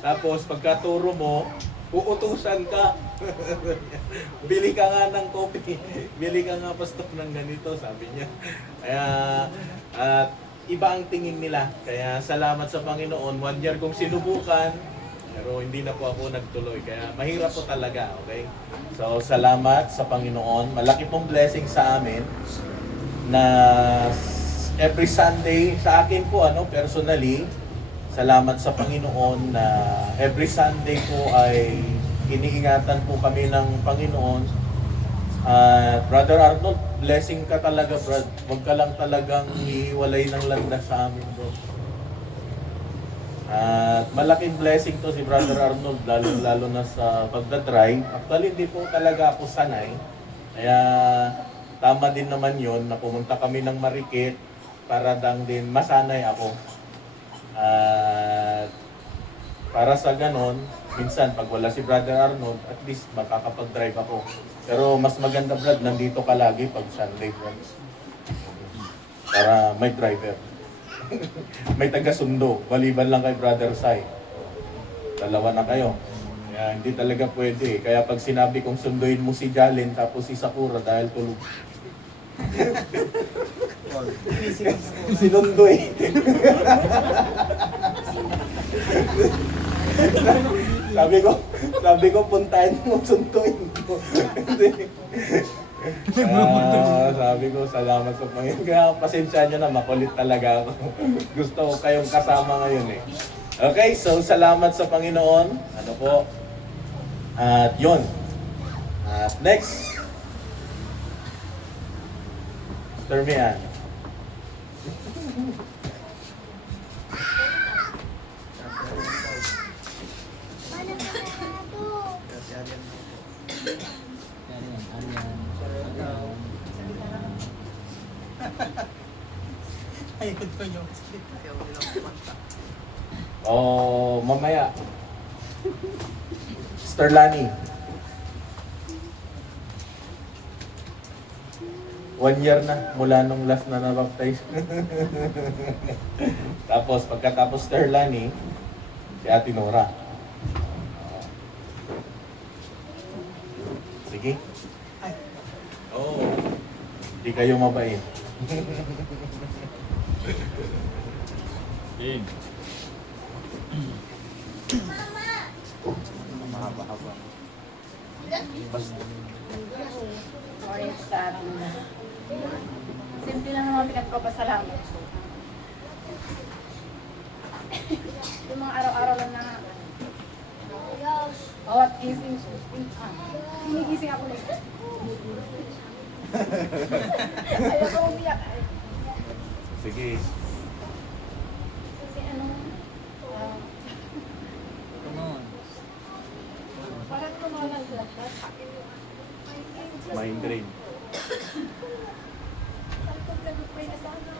Tapos pagkaturo mo, uutusan ka. Bili ka nga ng kopi. Bili ka nga pastor ng ganito, sabi niya. Kaya iba ang tingin nila. Kaya salamat sa Panginoon. 1 year kong sinubukan, pero hindi na po ako nagtuloy. Kaya mahirap po talaga, okay? So, salamat sa Panginoon. Malaki pong blessing sa amin na every Sunday, sa akin po, personally, salamat sa Panginoon na every Sunday po ay iniingatan po kami ng Panginoon. Brother Arnold, blessing ka talaga, Brad. Huwag ka lang talagang hiwalay ng landas sa amin, bro. At malaking blessing to si Brother Arnold, lalo na sa pagdadrive. Actually, hindi po talaga ako sanay. Kaya tama din naman yon na pumunta kami ng Marikit para din masanay ako. At para sa ganon, minsan pag wala si Brother Arnold, at least makakapag-drive ako. Pero mas maganda, Brad, nandito ka lagi pag Sunday, Brad. Para may driver. May taga-sundo, maliban lang kay Brother Sai. 2 na kayo. Kaya hindi talaga pwede. Kaya pag sinabi kong sunduin mo si Jalen tapos si Sakura dahil tulog. Sinundo eh. sabi ko puntahan mo, sunduin ko. Sabi ko, salamat sa Panginoon. Kaya pasensya nyo na, makulit talaga ako. Gusto ko kayong kasama ngayon eh. Okay, so salamat sa Panginoon. Ano po? At yun. At next. Mr. Mian. Ayun ko yung Oh, mamaya. Mr. Lani. 1 year na mula nung last na nabaptize. Tapos, pagkatapos Terlani, si Ate Nora. Sige. Ay, Oo. Hindi kayo mabait. Game. Mahaba-haba. Morning sa atin na. Simple lang naman pinagpapasalamat ko. Yung mga araw-araw lang na bawat gising ko. Hinigising ako na. Ayaw ko umiyak. Sige. Kasi ano, Come on. parang lumalaglag na sa akin yung Mind drain. Parang pag nag-pray na sana,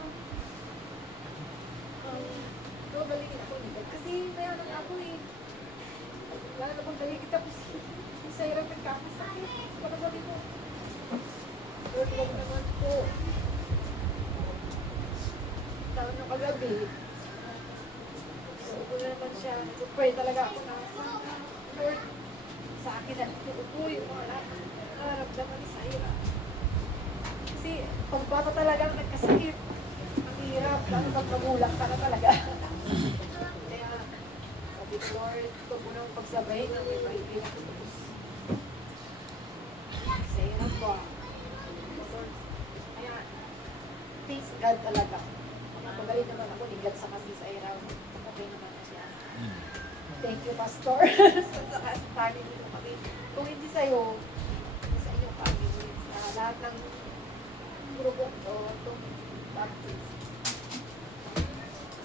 babalikin ako nila. Kasi mayaman ako eh. Wala na pang galigit ako sa hirap ng kakasakit. Parang sabi ko, Lord, wag naman po. Taon ng kagabi. So, ko na naman siya. Nag-pray talaga ako na, Lord, sa akin na ito yung mga nararamdaman ni Saira. Kasi pag bata talaga nagkasakit, ang hirap, lalo pag magulang ka na talaga. Kaya sabi ko, Lord, ito mo nang pagsabay na may maibig ako. Saira po. Lord, kaya thanks God talaga. Napagaling naman ako, niglat sa kasi Saira. Okay naman na siya. Thank you, Pastor. Sa family mo kami. Kung hindi sa'yo, sa inyong family, sa lahat ng grupo o itong baptist.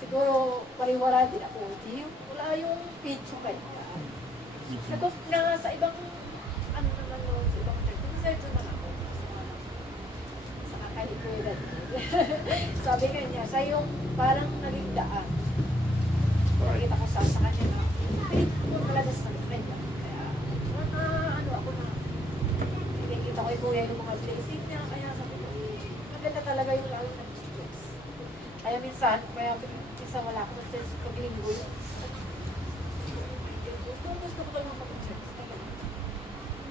Siguro, pariwara din ako. Di, wala yung page ko kanya. Nagok na sa ibang, ano naman no, sa ibang church. Kung sa ito na ako. Sa kakalikulan. Sabi nga niya, sa yung parang naging daan. Nakita ko sa kanya na, pilit mo talaga sa kanya. Kaya, ano ako na, nakikita ko yung kuya yung mga blessing niya. Kaya sabi ko, maganda talaga yung lalo ng Jesus. Kaya minsan wala ako ng church pag-linggo yun. Gusto ko talaga mag-church. Kaya,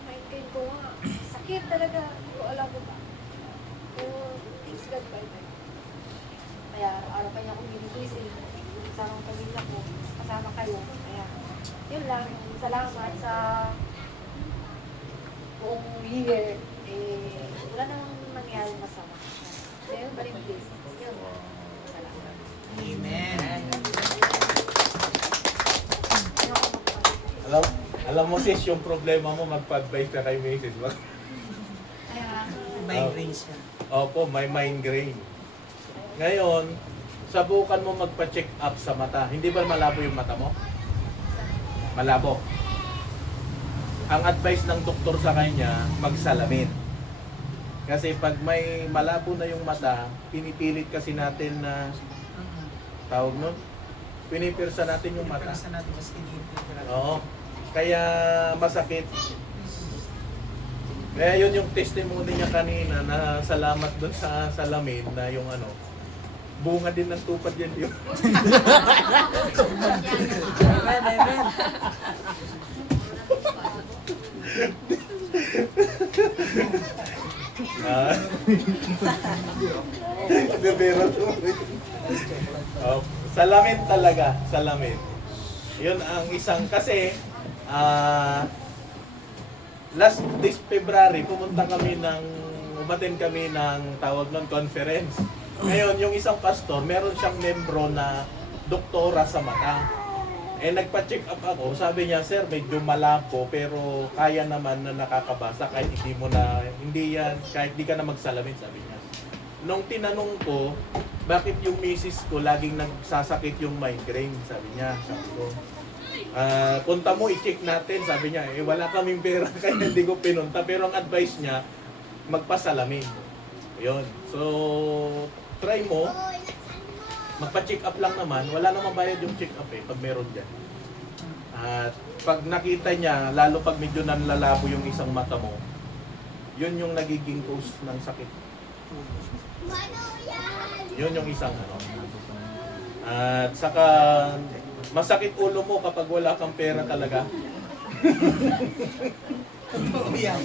mind ko nga, sakit talaga. Hindi ko alam ko ba. Pero, thanks God by time. Kaya, araw-araw kanya akong ginigwising. Kasama ang pamilya ko, kasama kayo. Kaya, yun lang. Salamat sa buong year. Wala namang nangyari masama. Kaya, balik please. Yun. Salamat. amen. Alam mo sis, yung problema mo, magpa-advise ka kay Mrs. Kaya, Migraine siya. Opo, may migraine. Ngayon, sabukan mo magpa-check up sa mata. Hindi ba malabo yung mata mo? Malabo. Ang advice ng doktor sa kanya, magsalamin. Kasi pag may malabo na yung mata, pinipilit kasi natin na, tawag nun, pinipirsa natin yung mata. Pinipirsa natin mas kinipirsa. Oo. Kaya masakit. Kaya yun yung testimony niya kanina na salamat dun sa salamin na yung ano, bunga din ng tupad yan yun. Amen, amen. Bebero to. Oh, salamin talaga, salamin. Yun ang isang kasi last this February umattend kami ng tawag ng conference. Ngayon, yung isang pastor, meron siyang membro na doktora sa mata. Eh, nagpa-check up ako. Sabi niya, sir, medyo malabo, pero kaya naman na nakakabasa kahit hindi yan, kahit di ka na magsalamin, sabi niya. Nung tinanong ko, bakit yung misis ko laging nagsasakit yung migraine, sabi niya. Sabi ko, punta mo, i-check natin, sabi niya. Eh, wala kaming pera, kaya hindi ko pinunta. Pero ang advice niya, magpasalamin. Yun. So, try mo. Magpa-check up lang naman. Wala namang bayad yung check up pag meron dyan. At pag nakita niya, lalo pag medyo nanlalabo yung isang mata mo, yun yung nagiging cause ng sakit. Yun yung isang ano. At saka, masakit ulo mo kapag wala kang pera talaga. Totoo yan.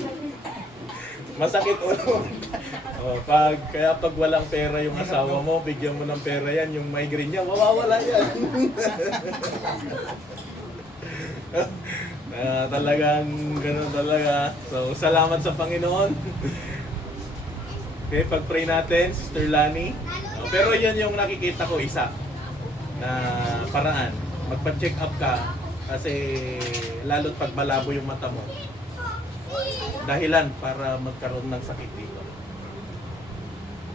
Masakit ulo. Kaya pag walang pera yung asawa mo, bigyan mo ng pera yan, yung migraine niya, mawawala yan. Talagang ganun talaga. So, salamat sa Panginoon. Okay, pag-pray natin, Sister Lani. Pero yan yung nakikita ko isa na paraan. Magpa-check up ka kasi lalo't pag malabo yung mata mo. Dahilan para magkaroon ng sakit dito.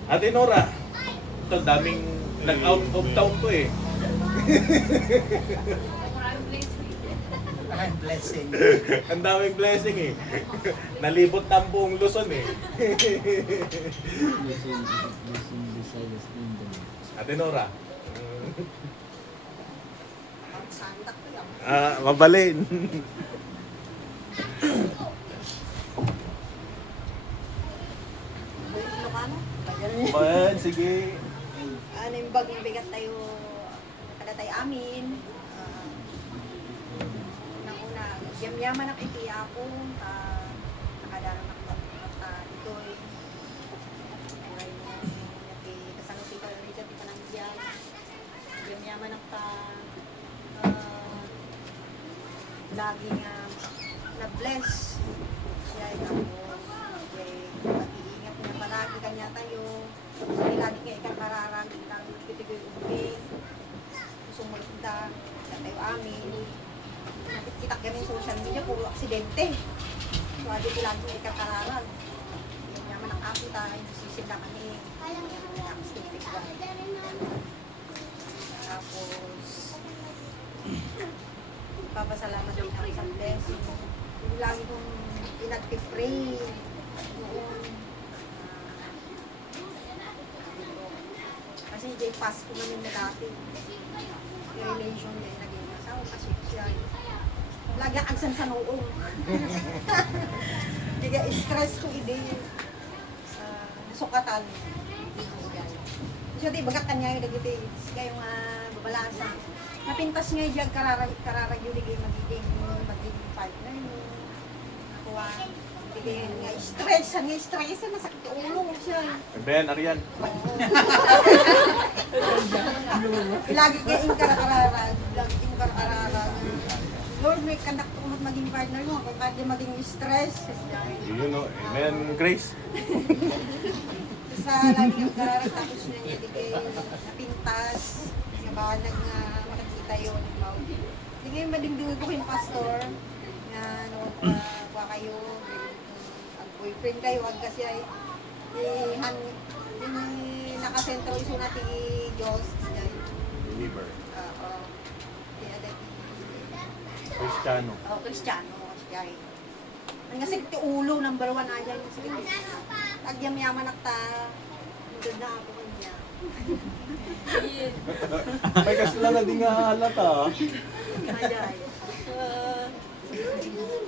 Ate Nora, ito daming nag-out of town to eh. Blessing. Ang daming blessing eh. Nalibot na ang buong Luzon eh. Luzon, Visayas, Mindanao. Ate Nora. Mabalin. Man, sige. Ano yung bag na bigat tayo, kada tayo amin. Una, yam-yaman ang ipiya ako, nakadarang ako ito'y. Ay, kasanuti ka rin dyan, di pa nang diyan. Yam-yaman ang lagi nga na-bless. Kaya tapos, pag-iingat na palagi kanya tayo. Kasi lagi kayo kakararang ng pitigoy ubing. Sumunod na tayo amin. Kita kami sa social media, puro aksidente. So, adi ko lagi kayo kakararang. Yan naman ang apo tayo, sisinda kami. Aksidente ko. Tapos, papasalamat din ako sa blessing. Lagi kong pinag-pray noon. Kasi day pass ko namin na dati. Yung relation niya ay naging asawa kasi siya. Lagi ang agsan sa noong. Kaya stress ko ide sa sukatan. So di bagat kanya yung nagiti. Kaya yung babalasa. Napintas nga yung kararag yung magiging partner mo. Nakuha. Bigyan nga stress. Nga stress. Nasakit yung ulo siya. Ben, Arian. Lagi ka yung karakararag. Lagi yung karakararag. Lord, may kanak ko maging partner mo. Kung kaya maging stress. You know, Amen, Grace. Sa lagi yung kararag. Tapos na niya di kayo napintas. Nabawanag nga makikita yun. Sige, madingdingin ko yung pastor. Na kuha kayo. Ang boyfriend kayo. Wag kasi ay nakasentro iso natin Diyos. Believer. Kaya Kristiyano. Kristiyano. Ang kasi ti ulo, number 1 ayan. Agyam-yaman akta. Magod na ako kanya. Ay, kasi lang na di nga halata. Ayan.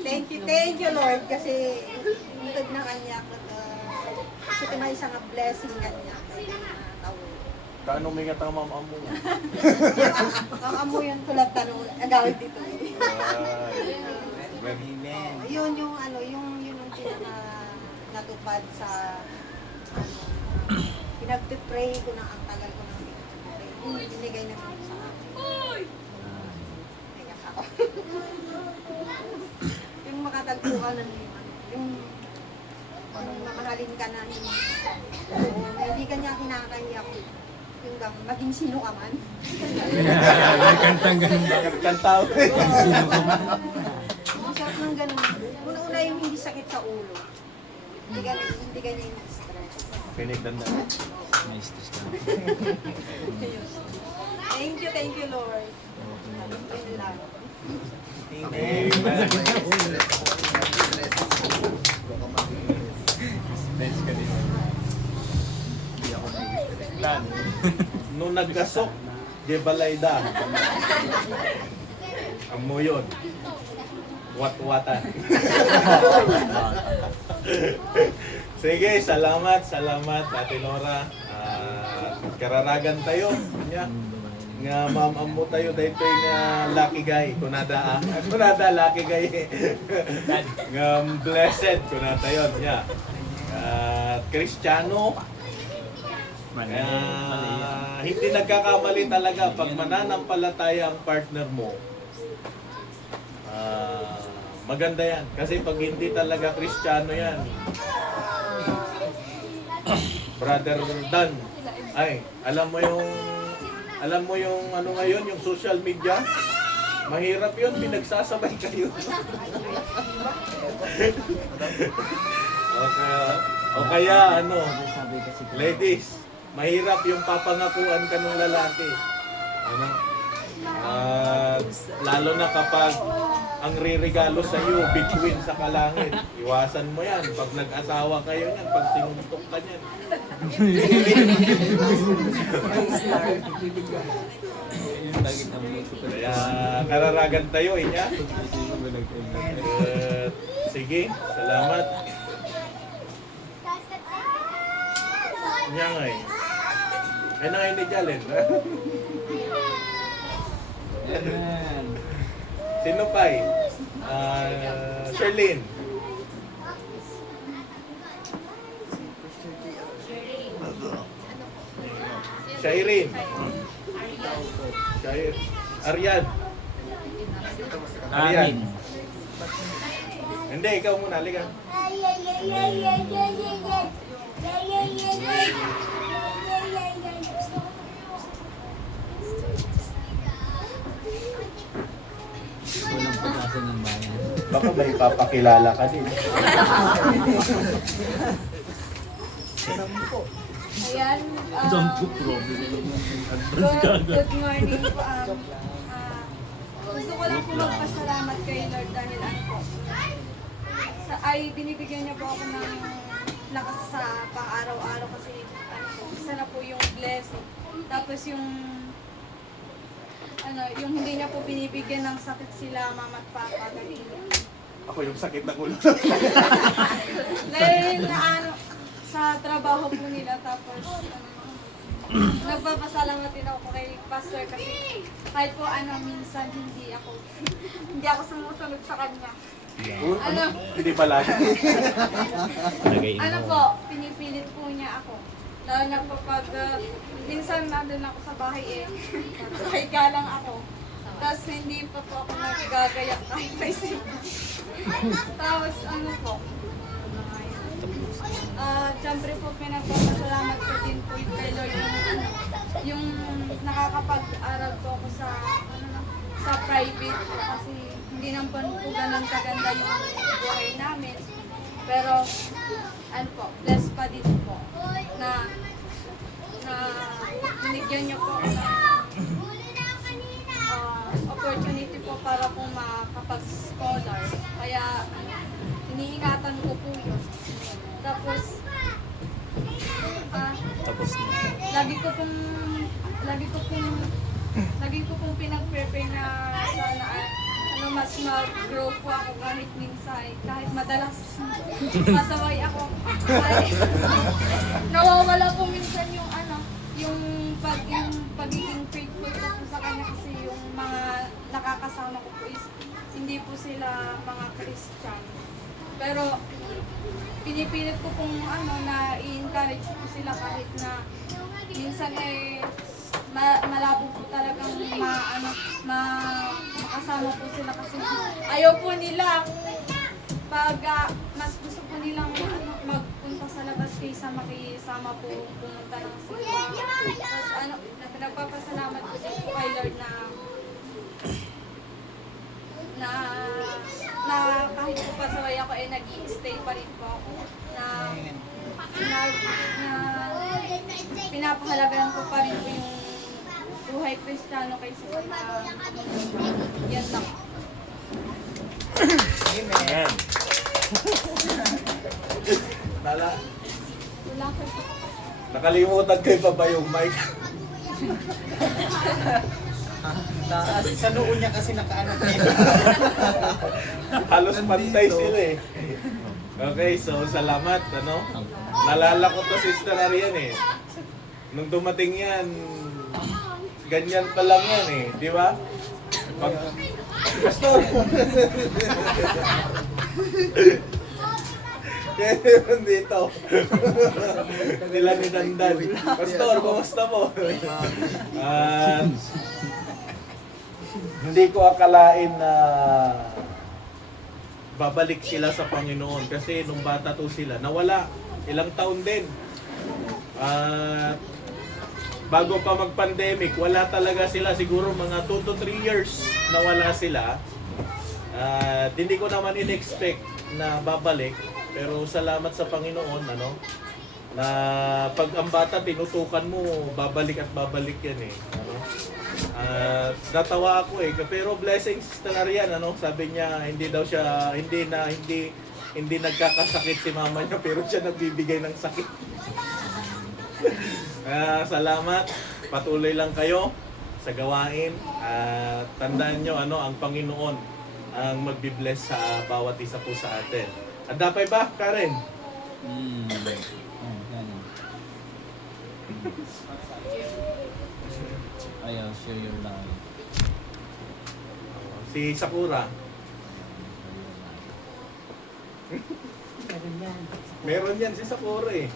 Thank you Lord kasi magod na kanya. Kasi may isang blessing kanya. Kaano may katamam mo? Ang amo yun tulad tanong. Agawid dito. Amen. Yun yung ano, yung pinaka natupad sa pinag-pray ko na ang tagal ko nang pinag-pray. Yung binigay naman sa akin. Teka ako. Yung makatagpo ka ng yung mamahalin ka na hindi ka niya kinakahiyak. Yung maging sino ka man. May kantang ganun ba? Kanta. Sino ka man? Ang sarap ng ganun. Una-una yung hindi sakit sa ulo. Hindi ka na yung stress. Pinigdan na. May stress ka. Thank you Lord. Yun lang. Amen. Thanks ka din. Dan, nung nagkasok, di balayda. Amo yun. Wat-watan. Sige, salamat, Ate Nora. Kararagan tayo. Yeah. Nga mamam mo tayo dito nga lucky guy. Kunada lucky guy. Nga blessed kunada yun. Yeah. At Kristiyano. Hindi nagkakamali talaga pag mananampalataya ang partner mo. Maganda yan. Kasi pag hindi talaga Kristiyano yan, Brother Dan, ay, alam mo yung ano ngayon, yung social media, mahirap yun, pinagsasabay kayo. o kaya ano, ladies, mahirap yung papangakuan ka ng lalaki. Ano? Lalo na kapag ang ririgalo sa iyo bituin sa kalangit. Iwasan mo yan. Pag nag-asawa kayo yan, pag tinuntok ka niyan. Kaya kararagan tayo, inya. Sige, salamat. Inya nga eh. Ay na ngayon ni Jalen. Sino pa eh? Sherlyn. Shairin. Aryan. Aryan. Hindi, ikaw muna. Halika. Walang pag-asa ng bayan. Baka may papakilala ka din. Ayan, Don't do problem. good morning po. Gusto ko lang po magpasalamat kay Lord dahil ano po, ay binibigyan niya po ako ng lakas sa pang-araw-araw kasi ano po, isa na po yung blessing. Tapos yung yung hindi niya po binibigyan ng sakit sila mama at papa, ganyan. Ako yung sakit ng ulo. Dahil na sa trabaho po nila tapos nagpapasalamat din ako kay Pastor kasi kahit po minsan hindi ako sumusunod sa kanya. Hindi pala. Po, pinipilit po niya ako. Lalo na po pag minsan nandun ako sa bahay higa lang ako. Tapos hindi pa po ako nagagayak kahit may sila. Tapos po, siyempre po pinagpapasalamat ko din po kay Lord yung nakakapag-aral po ako sa private po kasi hindi naman po ganun kaganda yung buhay namin. Pero po, blessed pa din po na binigyan niyo po ako ng opportunity po para po makapag-scholar. Kaya iniingatan ko po yun. Tapos lagi ko pong pinag-prepare na sana mas mag-grow po ako kahit minsan, kahit madalas masaway ako. Nawawala po minsan yung yung pagiging faithful ko po sa kanya kasi yung mga nakakasama ko po is hindi po sila mga Christian. Pero pinipilit ko pong na i-encourage ko sila kahit na minsan malabo po talagang makasama po sila kasi ayaw po nila pag mas gusto po nilang magpunta sa labas kaysa makisama po pumunta ng sila. Tapos nagpapasalamat po din po kay Lord na kahit po pasaway ako nag-i-stay pa rin po ako na pinapahalagaan ko pa rin po yung buhay Kristiyano kaysa sa yan lang. Amen. Wala ko. Nakalimutan ko pa ba yung mic? Sa noo niya kasi nakaano. Halos pantay sila eh. Okay. Okay, so salamat, ano? Nalala ko to, Sister Arian eh. Nung dumating yan, ganyan pa lang yan eh, di ba? Pastor! Yan dito. Nila ni Dandan. Pastor, kumusta po? Hindi ko akalain na babalik sila sa Panginoon kasi nung bata to sila, nawala. Ilang taon din. Bago pa mag-pandemic, wala talaga sila. Siguro mga 2 to 3 years nawala sila. Hindi ko naman in-expect na babalik. Pero salamat sa Panginoon, ano, na pag ang bata tinutukan mo, babalik at babalik yan eh. Ano? Natawa ako eh. Pero blessings Sister Arian, ano, sabi niya hindi daw siya, hindi nagkakasakit si mama niya pero siya nagbibigay ng sakit. Salamat. Patuloy lang kayo sa gawain. Tandaan nyo, ano, ang Panginoon ang magbi-bless sa bawat isa po sa atin. Andapay ba, Karen? I'll share your love. Si Sakura. Meron yan si Sakura eh.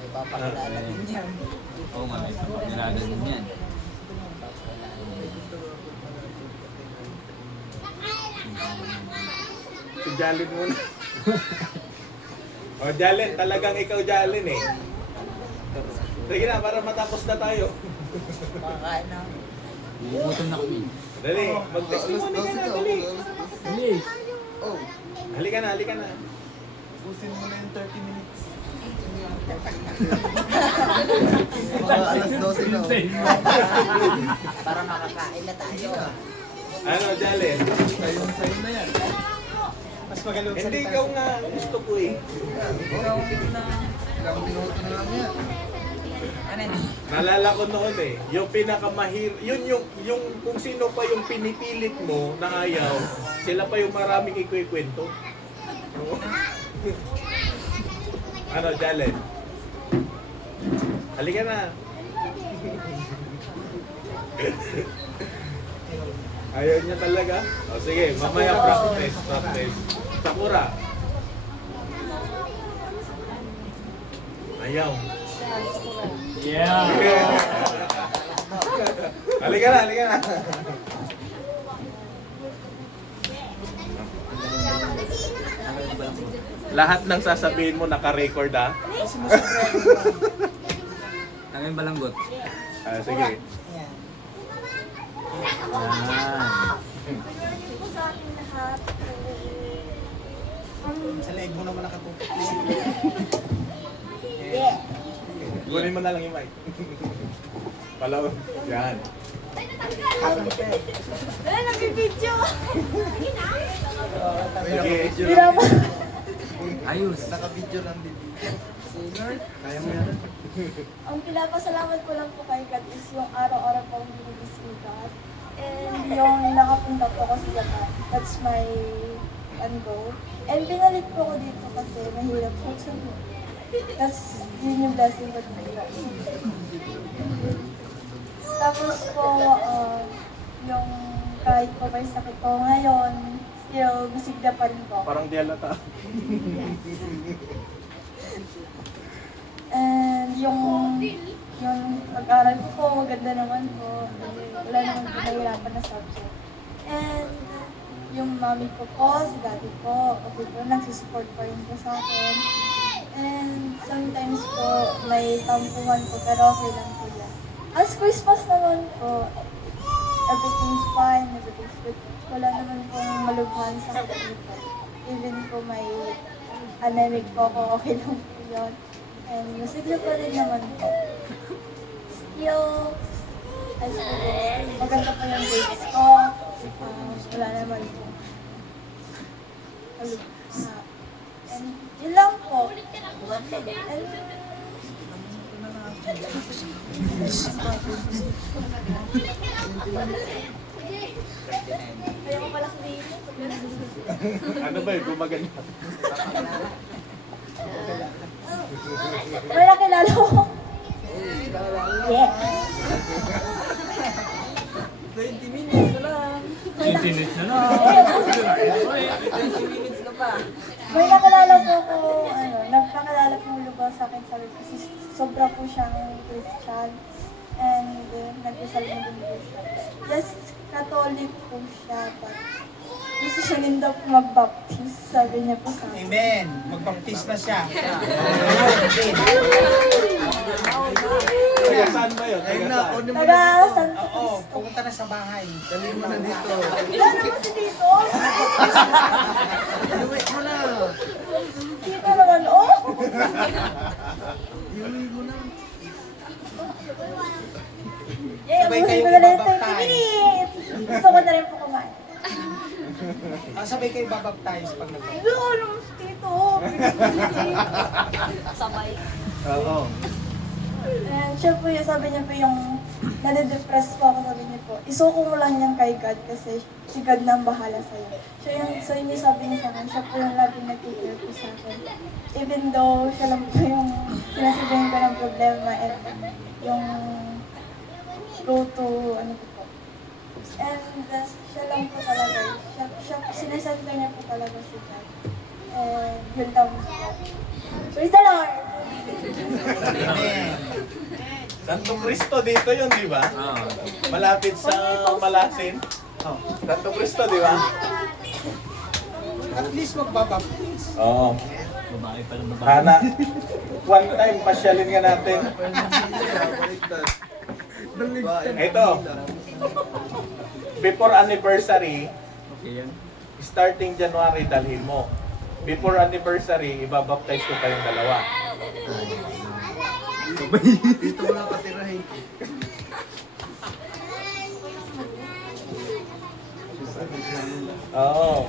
May papakilala din yan. Oo nga, may nilala din yan. Si Jalen muna. O Jalen, talagang ikaw Jalen eh. Sige na, para matapos na tayo. Makakain na. Gugutom na kami. Dali, mag-testimony ka na, dali. Please. Oh, Halika na, halika na. Busin mo na yung 30 minutes. mga alas 12 na. Para makakain na tayo. Ano, Jalen? Sayo na yan. Mas magaling Hindi salita. ikaw nga gusto ko eh. Ilang minuto na lang yan. Nalala ko noon eh, yung yun yung kung sino pa yung pinipilit mo na ayaw, sila pa yung maraming ikwikwento. Oo. Ano, Jalen? Halika na. Ayaw niya talaga? O sige, mamaya practice. Sakura. Ayaw. Yeah. Halika na, halika na. Lahat ng sasabihin mo naka-record ah. Tangin balanggot. Sige. Yan. Sa leeg mo naman nakatutok. Kunin mo na lang yung mic. Palaw. Yan. Wala, nag-video! Sige. Ayos. Naka-video lang din. Kaya mo yan. Ang pinapasalamat ko lang po kay God is yung araw-araw pong binibis ni God. And yung nakapunta po ako sa Japan. That's my goal. And pinalit po ko dito kasi mahirap po sa mo. Tapos yun yung blessing ko dito. Tapos po, yung kahit po may sakit ko ngayon, still busigda pa rin po. Parang di halata. And yung pag-aral ko po, maganda naman po. Wala naman pinahirapan na subject. And yung mami ko po, si daddy po, okay po, nagsusupport pa rin po sa akin. And sometimes po, may tampuhan po, pero okay lang po yan. As Christmas naman po, everything's fine, everything's good. Wala naman pong malubhan sa akin dito. Even po may anemic po ako, okay lang po yun. And masigla pa rin naman po. Still, I suppose, maganda pa yung grades ko. Wala naman po. And yun lang po. And ayaw ko pala sabihin. Ano ba yun? Gumaganda. Tagalog. Yeah. 20 minutes na lang. 20 minutes na lang. 20 minutes na pa. May nakalala po ako, nagpakalala po yung lugaw sa akin, sabi kasi sobra po siyang Christian and nag-isal na din po siya. Yes, Catholic po siya, but gusto siya din daw po mag-baptize, sabi niya po sa akin. Amen. Magbaptis na siya. Taga saan ba yun? Taga saan? Taga Santo Oo, Cristo. pumunta na sa bahay. Dali mo na dito. Wala naman si Tito. Inuwi mo na. Tito naman, oh! Inuwi mo na. Eh, Sabay abusin kayo ko na lang yung 30 ibabaptize. minutes. Gusto ko na rin po kumain. Sabay kayo babaptize pag nag Doon naman si Tito. Sabay. Oo. And siya po yung, sabi niya po yung nade-depress po ako, sabi niya po, isuko mo lang yan kay God kasi si God na ang bahala sa'yo. So yun yung sabi niya sa akin, siya po yung laging nag-care po sa akin. Even though siya lang po yung sinasabihin ko ng problema and yung go to, ano po. And siya lang po talaga, sinasanta niya po talaga si God. And yun lang po. Praise the Lord! Amen. Santo Cristo dito yun, di ba? Malapit sa Malasin. Santo Cristo, di ba? At least magbabaptize. Oo. Babae pa lang babae. Hana, one time, pasyalin nga natin. Ito, before anniversary, Okay yan. starting January, dalhin mo. Before anniversary, ibabaptize ko kayong dalawa. Dito mo lang patirahin. Oo.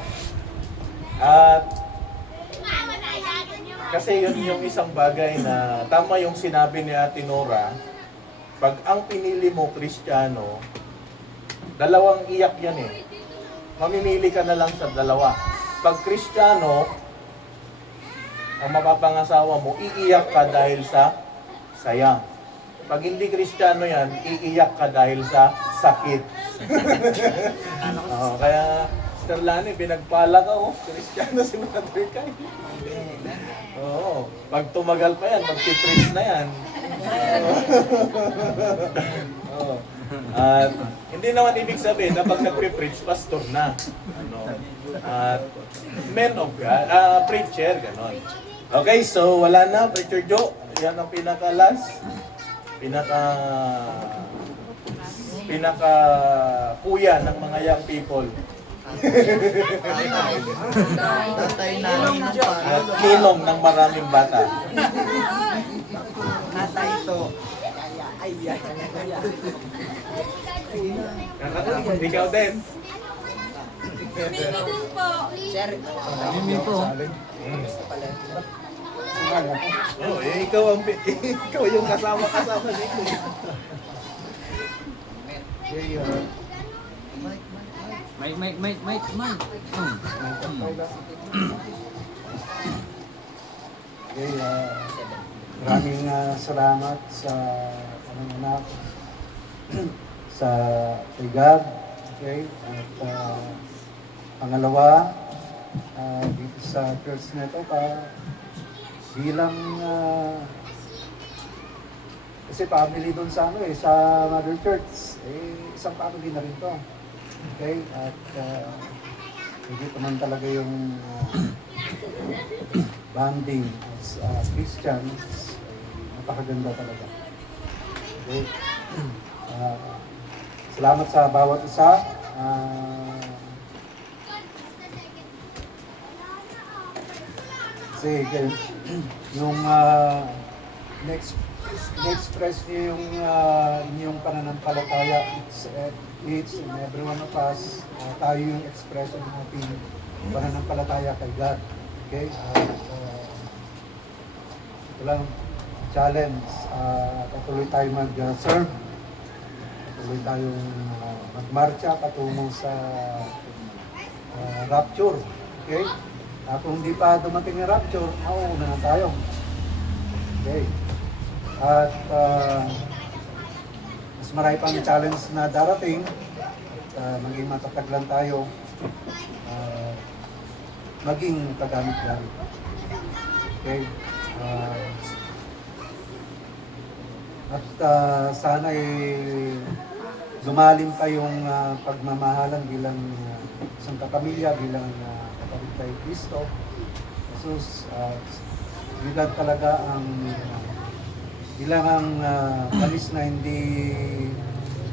At kasi yun yung isang bagay na tama yung sinabi ni Ate Nora, pag ang pinili mo Kristiyano, dalawang iyak yan eh. Mamimili ka na lang sa dalawa. Pag Kristiyano, ang mapapangasawa mo, iiyak ka dahil sa sayang. Pag hindi Kristiyano yan, iiyak ka dahil sa sakit. Oo, kaya, Mr. Lani, pinagpala ka, oh. Kristiyano si Brother Kai. Oo. Pag tumagal pa yan, magpipreach na yan. Oo. At hindi naman ibig sabihin na pag nagpipreach, pastor na. Ano? At men of God, preacher, ganon. Okay, so wala na, Preacher Joe. Yan ang pinaka-last. Pinaka kuya ng mga young people. Tatay na At kinong ng maraming bata. Tatay ito. Ikaw din. Mimi din po. Mimi po. Oh, ikaw ang ikaw yung kasama dito. Mike. Okay, maraming salamat sa anak sa kay God. Okay? At pangalawa, dito sa church na ito, bilang kasi family doon sa sa Mother Church, isang family na rin to. Okay? At hindi naman talaga yung bonding as Christians, napakaganda talaga. Okay? Salamat sa bawat isa. Kasi yung na-express niyo yung inyong pananampalataya, each and every one of us, tayo yung expression ng ating pananampalataya kay God. Okay? Ito lang, challenge. Patuloy tayo mag-serve. Patuloy tayong magmarcha patungo sa rapture. Okay? Kung hindi pa dumating ang rapture, mauuna na tayo. Okay. At mas marami pang challenge na darating. Maging matatag lang tayo. Maging kagamit-gamit. Okay? At sana lumalim pa yung pagmamahalan bilang isang kapamilya, bilang kapatid kay Kristo. Jesus, bilang talaga ang bilang ang kalis na hindi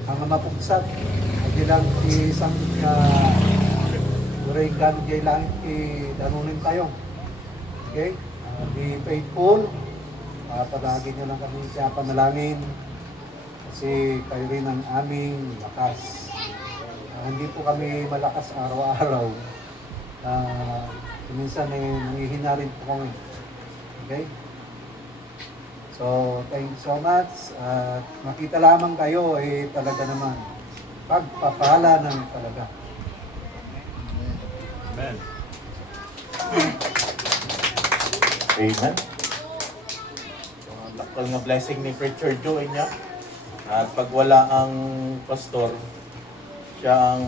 ang mapugsat, bilang isang during gamit kay langit danunin tayo. Okay? Be faithful. Padagin nyo lang kami sa panalangin kasi kayo rin ang aming lakas. Hindi po kami malakas araw-araw. Minsan nangihina rin po kami. Okay? So, thank you so much. Makita lamang kayo talaga naman pagpapala ng talaga. Amen. Amen. Lakal nga blessing ni Preacher Joe niya. At pag wala ang pastor, siya ang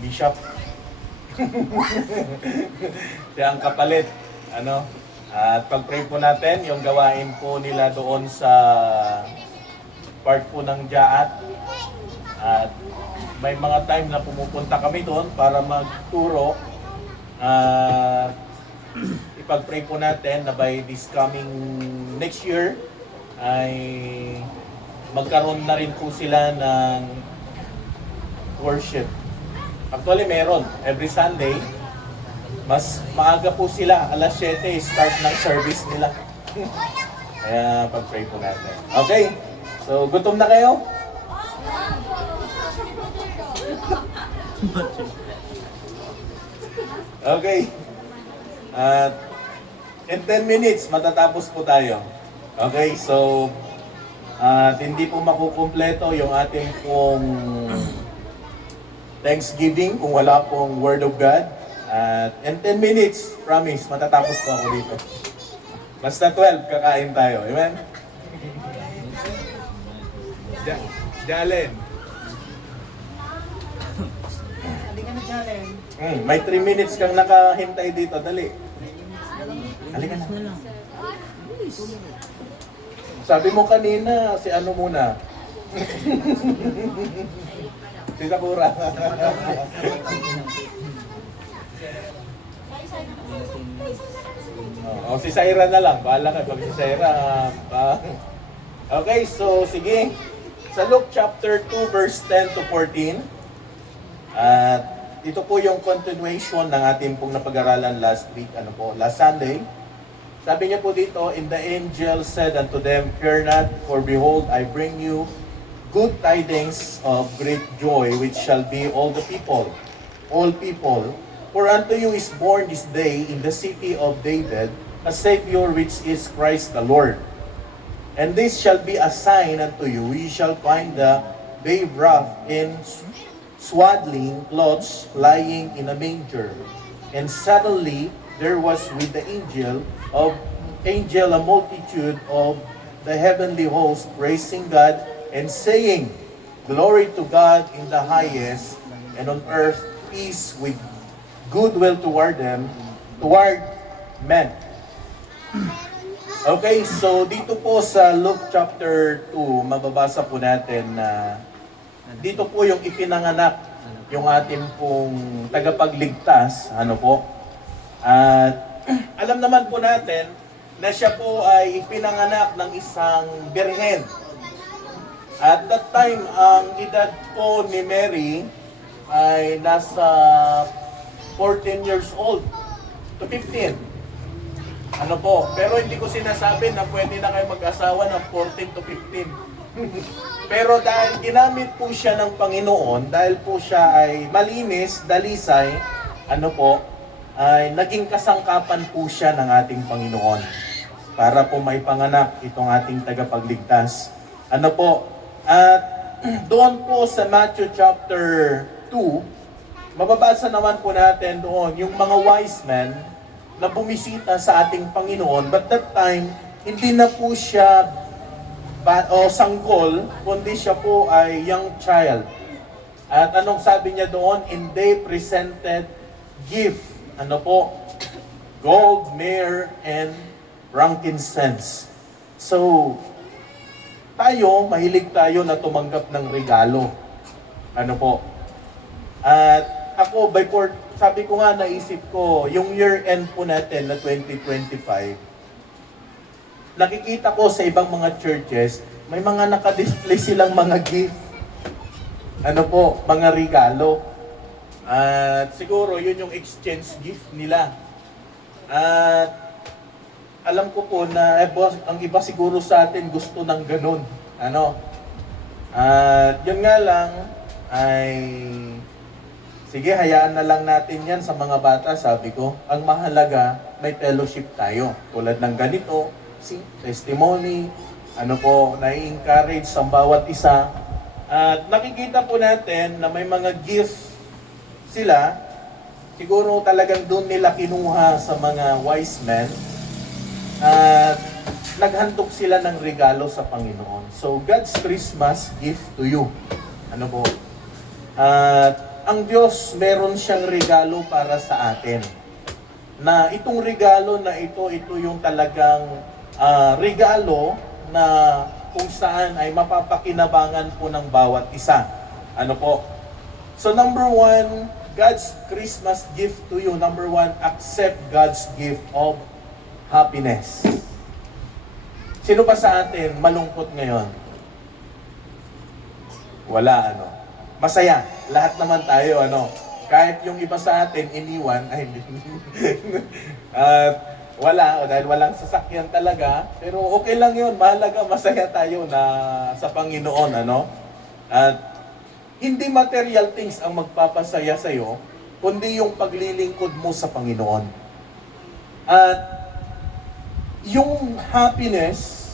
bishop. Siya ang kapalit. Ano? At pag-pray po natin, yung gawain po nila doon sa part po ng Jaat. At may mga time na pumupunta kami doon para magturo. At ipag-pray po natin na by this coming next year ay magkaroon na rin po sila ng worship. Actually meron, every Sunday, mas maaga po sila, alas 7 start ng service nila. Kaya pag-pray po natin. Okay, so gutom na kayo? Okay. At in 10 minutes, matatapos po tayo. Okay, so hindi po makukumpleto yung ating pong Thanksgiving kung wala pong Word of God. At in 10 minutes, promise, matatapos po ako dito. Basta 12, kakain tayo. Amen? Jalen. Halika na, Jalen. May 3 minutes kang nakahintay dito. Dali. Halika na. Sabi mo kanina, si ano muna? Si Sakura. Si Saira na lang. Bahala ka pag si Saira. Okay, so sige. Sa Luke chapter 2 verse 10 to 14. At ito po yung continuation ng ating pong napag-aralan last week, last Sunday. Sabi niya po dito, and the angel said unto them, fear not, for behold, I bring you good tidings of great joy, which shall be all people. For unto you is born this day in the city of David a Savior, which is Christ the Lord. And this shall be a sign unto you, ye shall find the babe wrapped in swaddling clothes, lying in a manger. And suddenly there was with the angel a multitude of the heavenly host, praising God and saying, glory to God in the highest, and on earth peace with goodwill toward men. Okay, so dito po sa Luke chapter 2, mababasa po natin na dito po yung ipinanganak yung ating pong tagapagligtas, At alam naman po natin na siya po ay ipinanganak ng isang birhen. At that time, ang edad po ni Mary ay nasa 14 years old to 15. Pero hindi ko sinasabi na pwede na kayo mag-asawa ng 14 to 15. Pero dahil ginamit po siya ng Panginoon, dahil po siya ay malinis, dalisay, ay naging kasangkapan po siya ng ating Panginoon para po may panganak itong ating tagapagligtas. At doon po sa Matthew chapter 2, mababasa naman po natin doon yung mga wise men na bumisita sa ating Panginoon, but that time, hindi na po siya o sanggol, kundi siya po ay young child. At anong sabi niya doon? And they presented gift. Ano po? Gold, myrrh, and frankincense. So, tayo, mahilig tayo na tumanggap ng regalo. Ano po? At ako, sabi ko nga, naisip ko, yung year-end po natin na 2025, nakikita ko sa ibang mga churches, may mga nakadisplay silang mga gift. Ano po, mga regalo. At siguro, yun yung exchange gift nila. At alam ko po na ang iba siguro sa atin gusto ng ganun. Ano? At yun nga lang, ay sige, hayaan na lang natin yan sa mga bata, sabi ko. Ang mahalaga, may fellowship tayo. Tulad ng ganito, testimony, ano po, nai-encourage sa bawat isa. At nakikita po natin na may mga gifts sila, siguro talagang doon nila kinuha sa mga wise men. At naghandog sila ng regalo sa Panginoon. So, God's Christmas gift to you. Ano po? At ang Diyos, meron siyang regalo para sa atin. Na itong regalo na ito yung talagang regalo na kung saan ay mapapakinabangan po ng bawat isa. Ano po? So number 1, God's Christmas gift to you. Number 1, accept God's gift of happiness. Sino ba sa atin malungkot ngayon? Wala, ano? Masaya. Lahat naman tayo, ano? Kahit yung iba sa atin, iniwan, ay hindi. Wala, dahil walang sasakyan talaga. Pero okay lang yun. Mahalaga, masaya tayo na sa Panginoon, ano? At hindi material things ang magpapasaya sa'yo, kundi yung paglilingkod mo sa Panginoon. At yung happiness,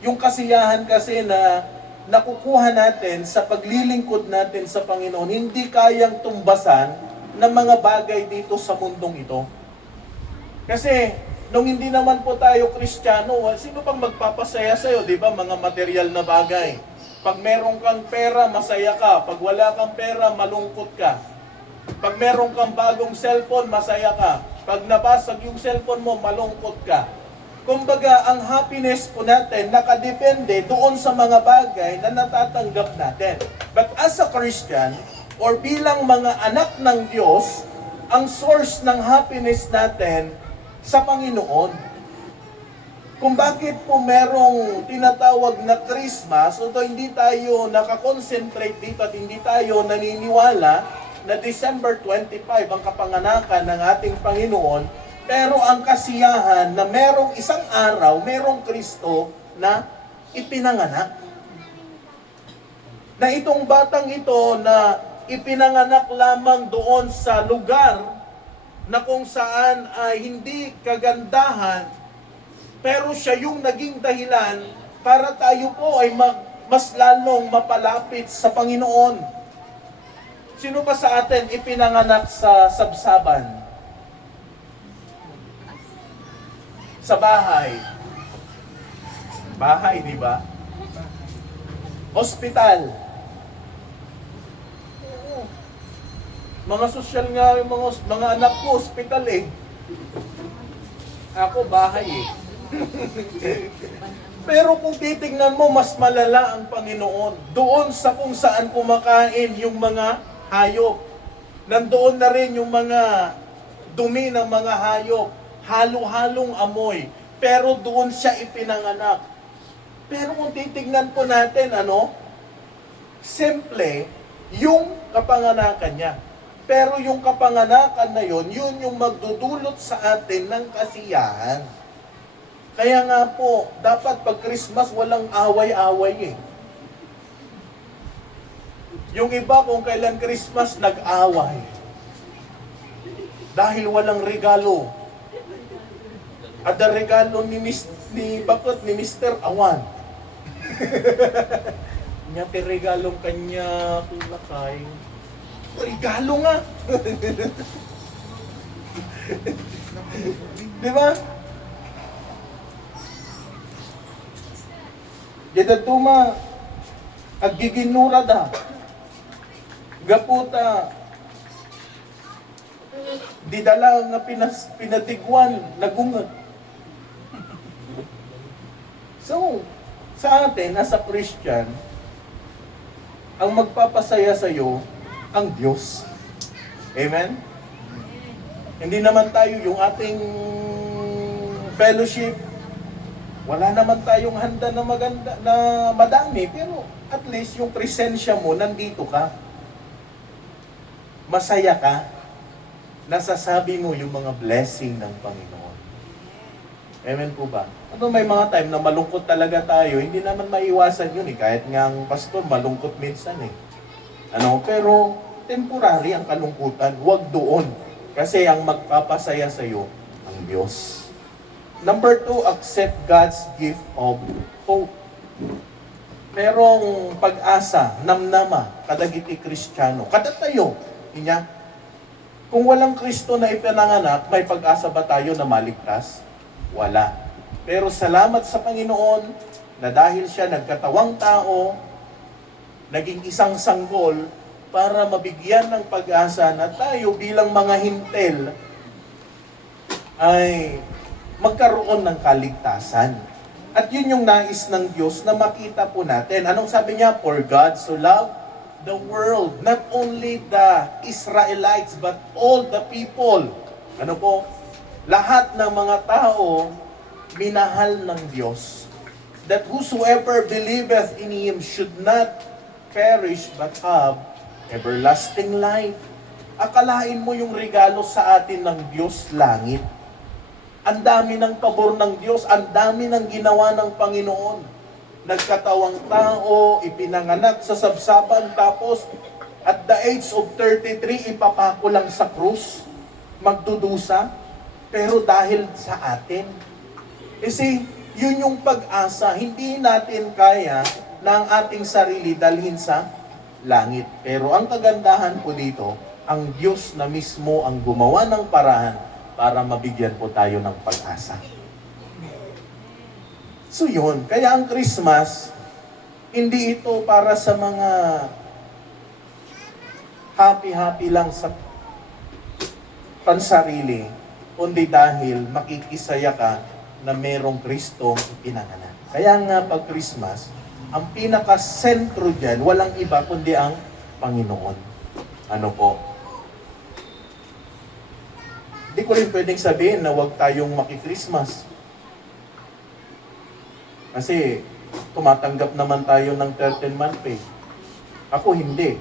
yung kasiyahan kasi na nakukuha natin sa paglilingkod natin sa Panginoon, hindi kayang tumbasan ng mga bagay dito sa mundong ito. Kasi, nung hindi naman po tayo Kristiyano, sino pang magpapasaya sa'yo, di ba? Mga material na bagay. Pag meron kang pera, masaya ka. Pag wala kang pera, malungkot ka. Pag meron kang bagong cellphone, masaya ka. Pag nabasag yung cellphone mo, malungkot ka. Kumbaga, ang happiness po natin nakadepende doon sa mga bagay na natatanggap natin. But as a Christian, or bilang mga anak ng Diyos, ang source ng happiness natin sa Panginoon. Kung bakit po merong tinatawag na Christmas, although hindi tayo nakakonsentrate dito at hindi tayo naniniwala na December 25 ang kapanganakan ng ating Panginoon, pero ang kasiyahan na merong isang araw, merong Kristo na ipinanganak. Na itong batang ito na ipinanganak lamang doon sa lugar na kung saan ay hindi kagandahan, pero siya yung naging dahilan para tayo po ay mas lalong mapalapit sa Panginoon. Sino ba sa atin ipinanganak sa sabsaban? Sa bahay. Bahay, di ba? Hospital. Mga sosyal nga yung mga anak ko, hospital eh. Ako, bahay eh. Pero kung titignan mo, mas malala ang Panginoon. Doon sa kung saan kumakain yung mga hayop. Nandoon na rin yung mga dumi ng mga hayop. Halo-halong amoy. Pero doon siya ipinanganak. Pero kung titignan po natin, simple, yung kapanganakan niya. Pero yung kapanganakan na yun yung magdudulot sa atin ng kasiyahan. Kaya nga po, dapat pag Christmas, walang away-away eh. Yung iba, kung kailan Christmas, nag-away. Dahil walang regalo. At the regalo ni Mr. Awan. Niya regalong kanya kulakay. Regalo nga! Di ba? Didatuma, aggiginura da. Gaputa, didala nga pinatigwan, nagunga. So, sa atin, as a Christian, ang magpapasaya sa iyo, ang Diyos. Amen? Hindi naman tayo yung ating fellowship, wala naman tayong handa na maganda, na madami, pero at least yung presensya mo, nandito ka. Masaya ka. Nasasabi mo yung mga blessing ng Panginoon. Amen po ba? Ano, may mga time na malungkot talaga tayo, hindi naman maiwasan yun eh. Kahit nga ang pastor, malungkot minsan eh. Pero temporary ang kalungkutan, huwag doon. Kasi ang magpapasaya sa iyo, ang Diyos. Number 2, accept God's gift of hope. Merong pag-asa, namnama, kadagiti Kristiyano. Kada tayo, inya. Kung walang Kristo na ipinanganak, may pag-asa ba tayo na maligtas? Wala. Pero salamat sa Panginoon na dahil siya nagkatawang tao, naging isang sanggol para mabigyan ng pag-asa na tayo bilang mga hintel ay magkaroon ng kaligtasan. At yun yung nais ng Diyos na makita po natin. Anong sabi niya? For God so loved the world, not only the Israelites, but all the people. Ano po? Lahat ng mga tao, minahal ng Diyos. That whosoever believeth in Him should not perish, but have everlasting life. Akalain mo yung regalo sa atin ng Diyos langit. Ang dami ng pabor ng Diyos, ang dami ng ginawa ng Panginoon. Nagkatawang tao, ipinanganak sa sabsaban, tapos at the age of 33, ipapako lang sa krus, magdudusa, pero dahil sa atin. Kasi yun yung pag-asa, hindi natin kaya na ang ating sarili dalhin sa langit. Pero ang kagandahan po dito, ang Diyos na mismo ang gumawa ng paraan para mabigyan po tayo ng pag-asa. So yun, kaya ang Christmas, hindi ito para sa mga happy-happy lang sa pansarili, kundi dahil makikisaya ka na merong Kristong ipinanganak. Kaya nga pag Christmas, ang pinaka-sentro dyan, walang iba kundi ang Panginoon. Ano po? Hindi ko rin pwedeng sabihin na huwag tayong maki-Christmas. Kasi tumatanggap naman tayo ng 13-month pay. Ako hindi.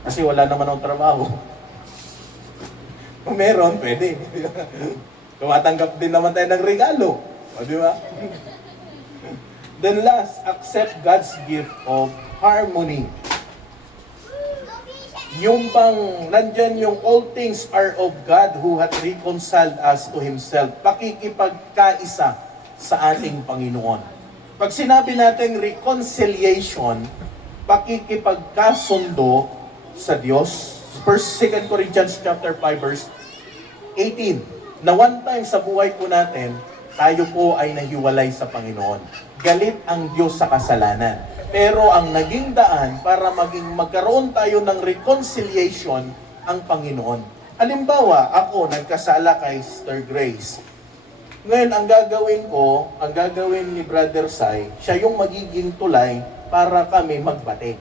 Kasi wala naman akong trabaho. Kung meron, pwede. Tumatanggap din naman tayo ng regalo. O, di ba? Then last, accept God's gift of harmony. Yung bang, nandyan yung all things are of God who hath reconciled us to Himself. Pakikipagkaisa sa ating Panginoon. Pag sinabi natin reconciliation, pakikipagkasundo sa Diyos. 2 Corinthians chapter 5 verse 18. Na one time sa buhay po natin, tayo po ay nahiwalay sa Panginoon. Galit ang Diyos sa kasalanan. Pero ang naging daan para magkaroon tayo ng reconciliation ang Panginoon. Halimbawa, ako nagkasala kay Sister Grace. Ngayon, ang gagawin ni Brother Sai, siya yung magiging tulay para kami magbati.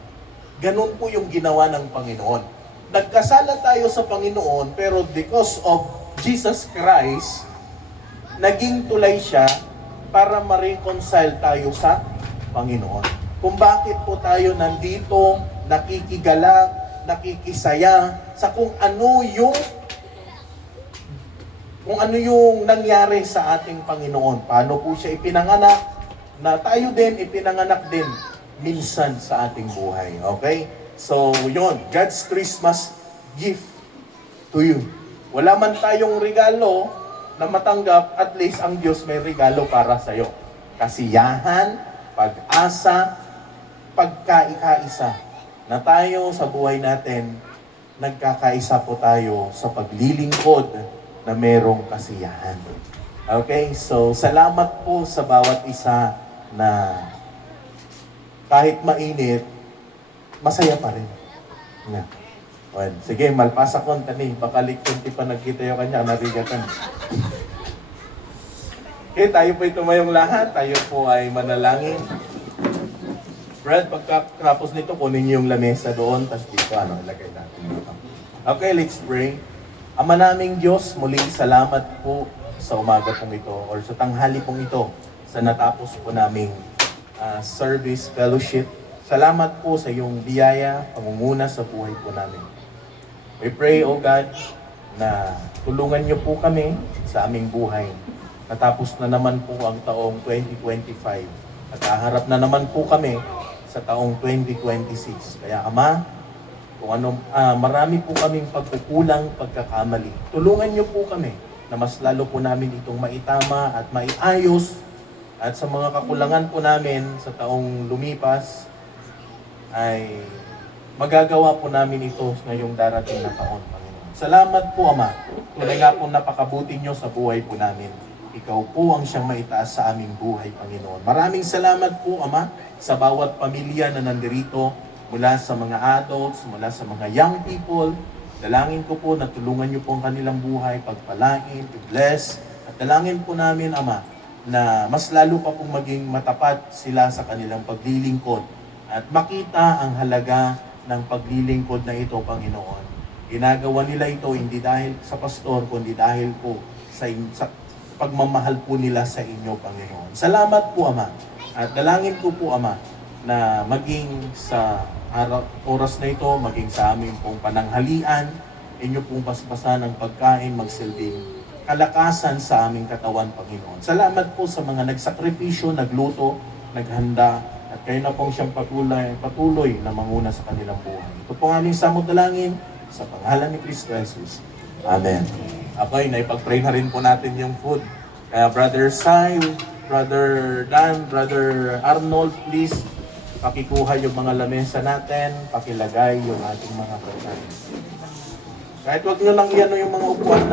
Ganun po yung ginawa ng Panginoon. Nagkasala tayo sa Panginoon, pero because of Jesus Christ, naging tulay siya para ma-reconcile tayo sa Panginoon. Kung bakit po tayo nandito, nakikigalak, nakikisaya sa kung ano yung nangyari sa ating Panginoon. Paano po siya ipinanganak, na tayo din ipinanganak din minsan sa ating buhay. Okay? So, yun, God's Christmas gift to you. Wala man tayong regalo na matanggap, at least ang Diyos may regalo para sa'yo. Kasiyahan, pag-asa, pagkaisa na tayo sa buhay natin, nagkakaisa po tayo sa paglilingkod na merong kasiyahan. Okay? So, salamat po sa bawat isa na kahit mainit, masaya pa rin. Nga. Well, sige, malpasa kon tani, bakalik kunti pa nagkita yung kanya, narigatan. Okay, tayo po tumayong lahat, tayo po ay manalangin. Brad, pagkatapos nito, kunin niyo yung lamesa doon, tapos dito, ilagay natin dito. Okay, let's pray. Ama naming Diyos, muli salamat po sa umaga pong ito, or sa tanghali pong ito, sa natapos po naming service, fellowship. Salamat po sa iyong biyaya, pangunguna sa buhay po namin. We pray, O God, na tulungan niyo po kami sa aming buhay. Natapos na naman po ang taong 2025 at haharap na naman po kami sa taong 2026. Kaya Ama, kung marami po kaming pagkukulang, pagkakamali, tulungan niyo po kami na mas lalo po namin itong maitama at maiayos, at sa mga kakulangan po namin sa taong lumipas ay magagawa po namin ito ngayong darating na taon, Panginoon. Salamat po, Ama. Tunay nga po napakabuti niyo sa buhay po namin. Ikaw po ang siyang maitaas sa aming buhay, Panginoon. Maraming salamat po, Ama, sa bawat pamilya na nandirito, mula sa mga adults, mula sa mga young people. Dalangin ko po na tulungan niyo po ang kanilang buhay, pagpalain, i-bless. At dalangin po namin, Ama, na mas lalo pa pong maging matapat sila sa kanilang paglilingkod at makita ang halaga ng paglilingkod na ito, Panginoon. Ginagawa nila ito hindi dahil sa pastor, kundi dahil po sa pagmamahal po nila sa inyo, Panginoon. Salamat po, Ama. At dalangin ko po, Ama, na maging sa oras na ito, maging sa aming pong pananghalian, inyo pong paspasan ang pagkain, magsilbing kalakasan sa aming katawan, Panginoon. Salamat po sa mga nagsakripisyo, nagluto, naghanda, at kayo na pong siyang patuloy na manguna sa kanilang buhay. Ito po ang aming samot dalangin sa pangalan ni Kristo Jesus. Amen. Okay, naipag-pray na rin po natin yung food. Kaya Brother Sai, Brother Dan, Brother Arnold, please, pakikuha yung mga lamesa natin, pakilagay yung ating mga pagkain. Kahit wag nyo lang yan yung mga upuan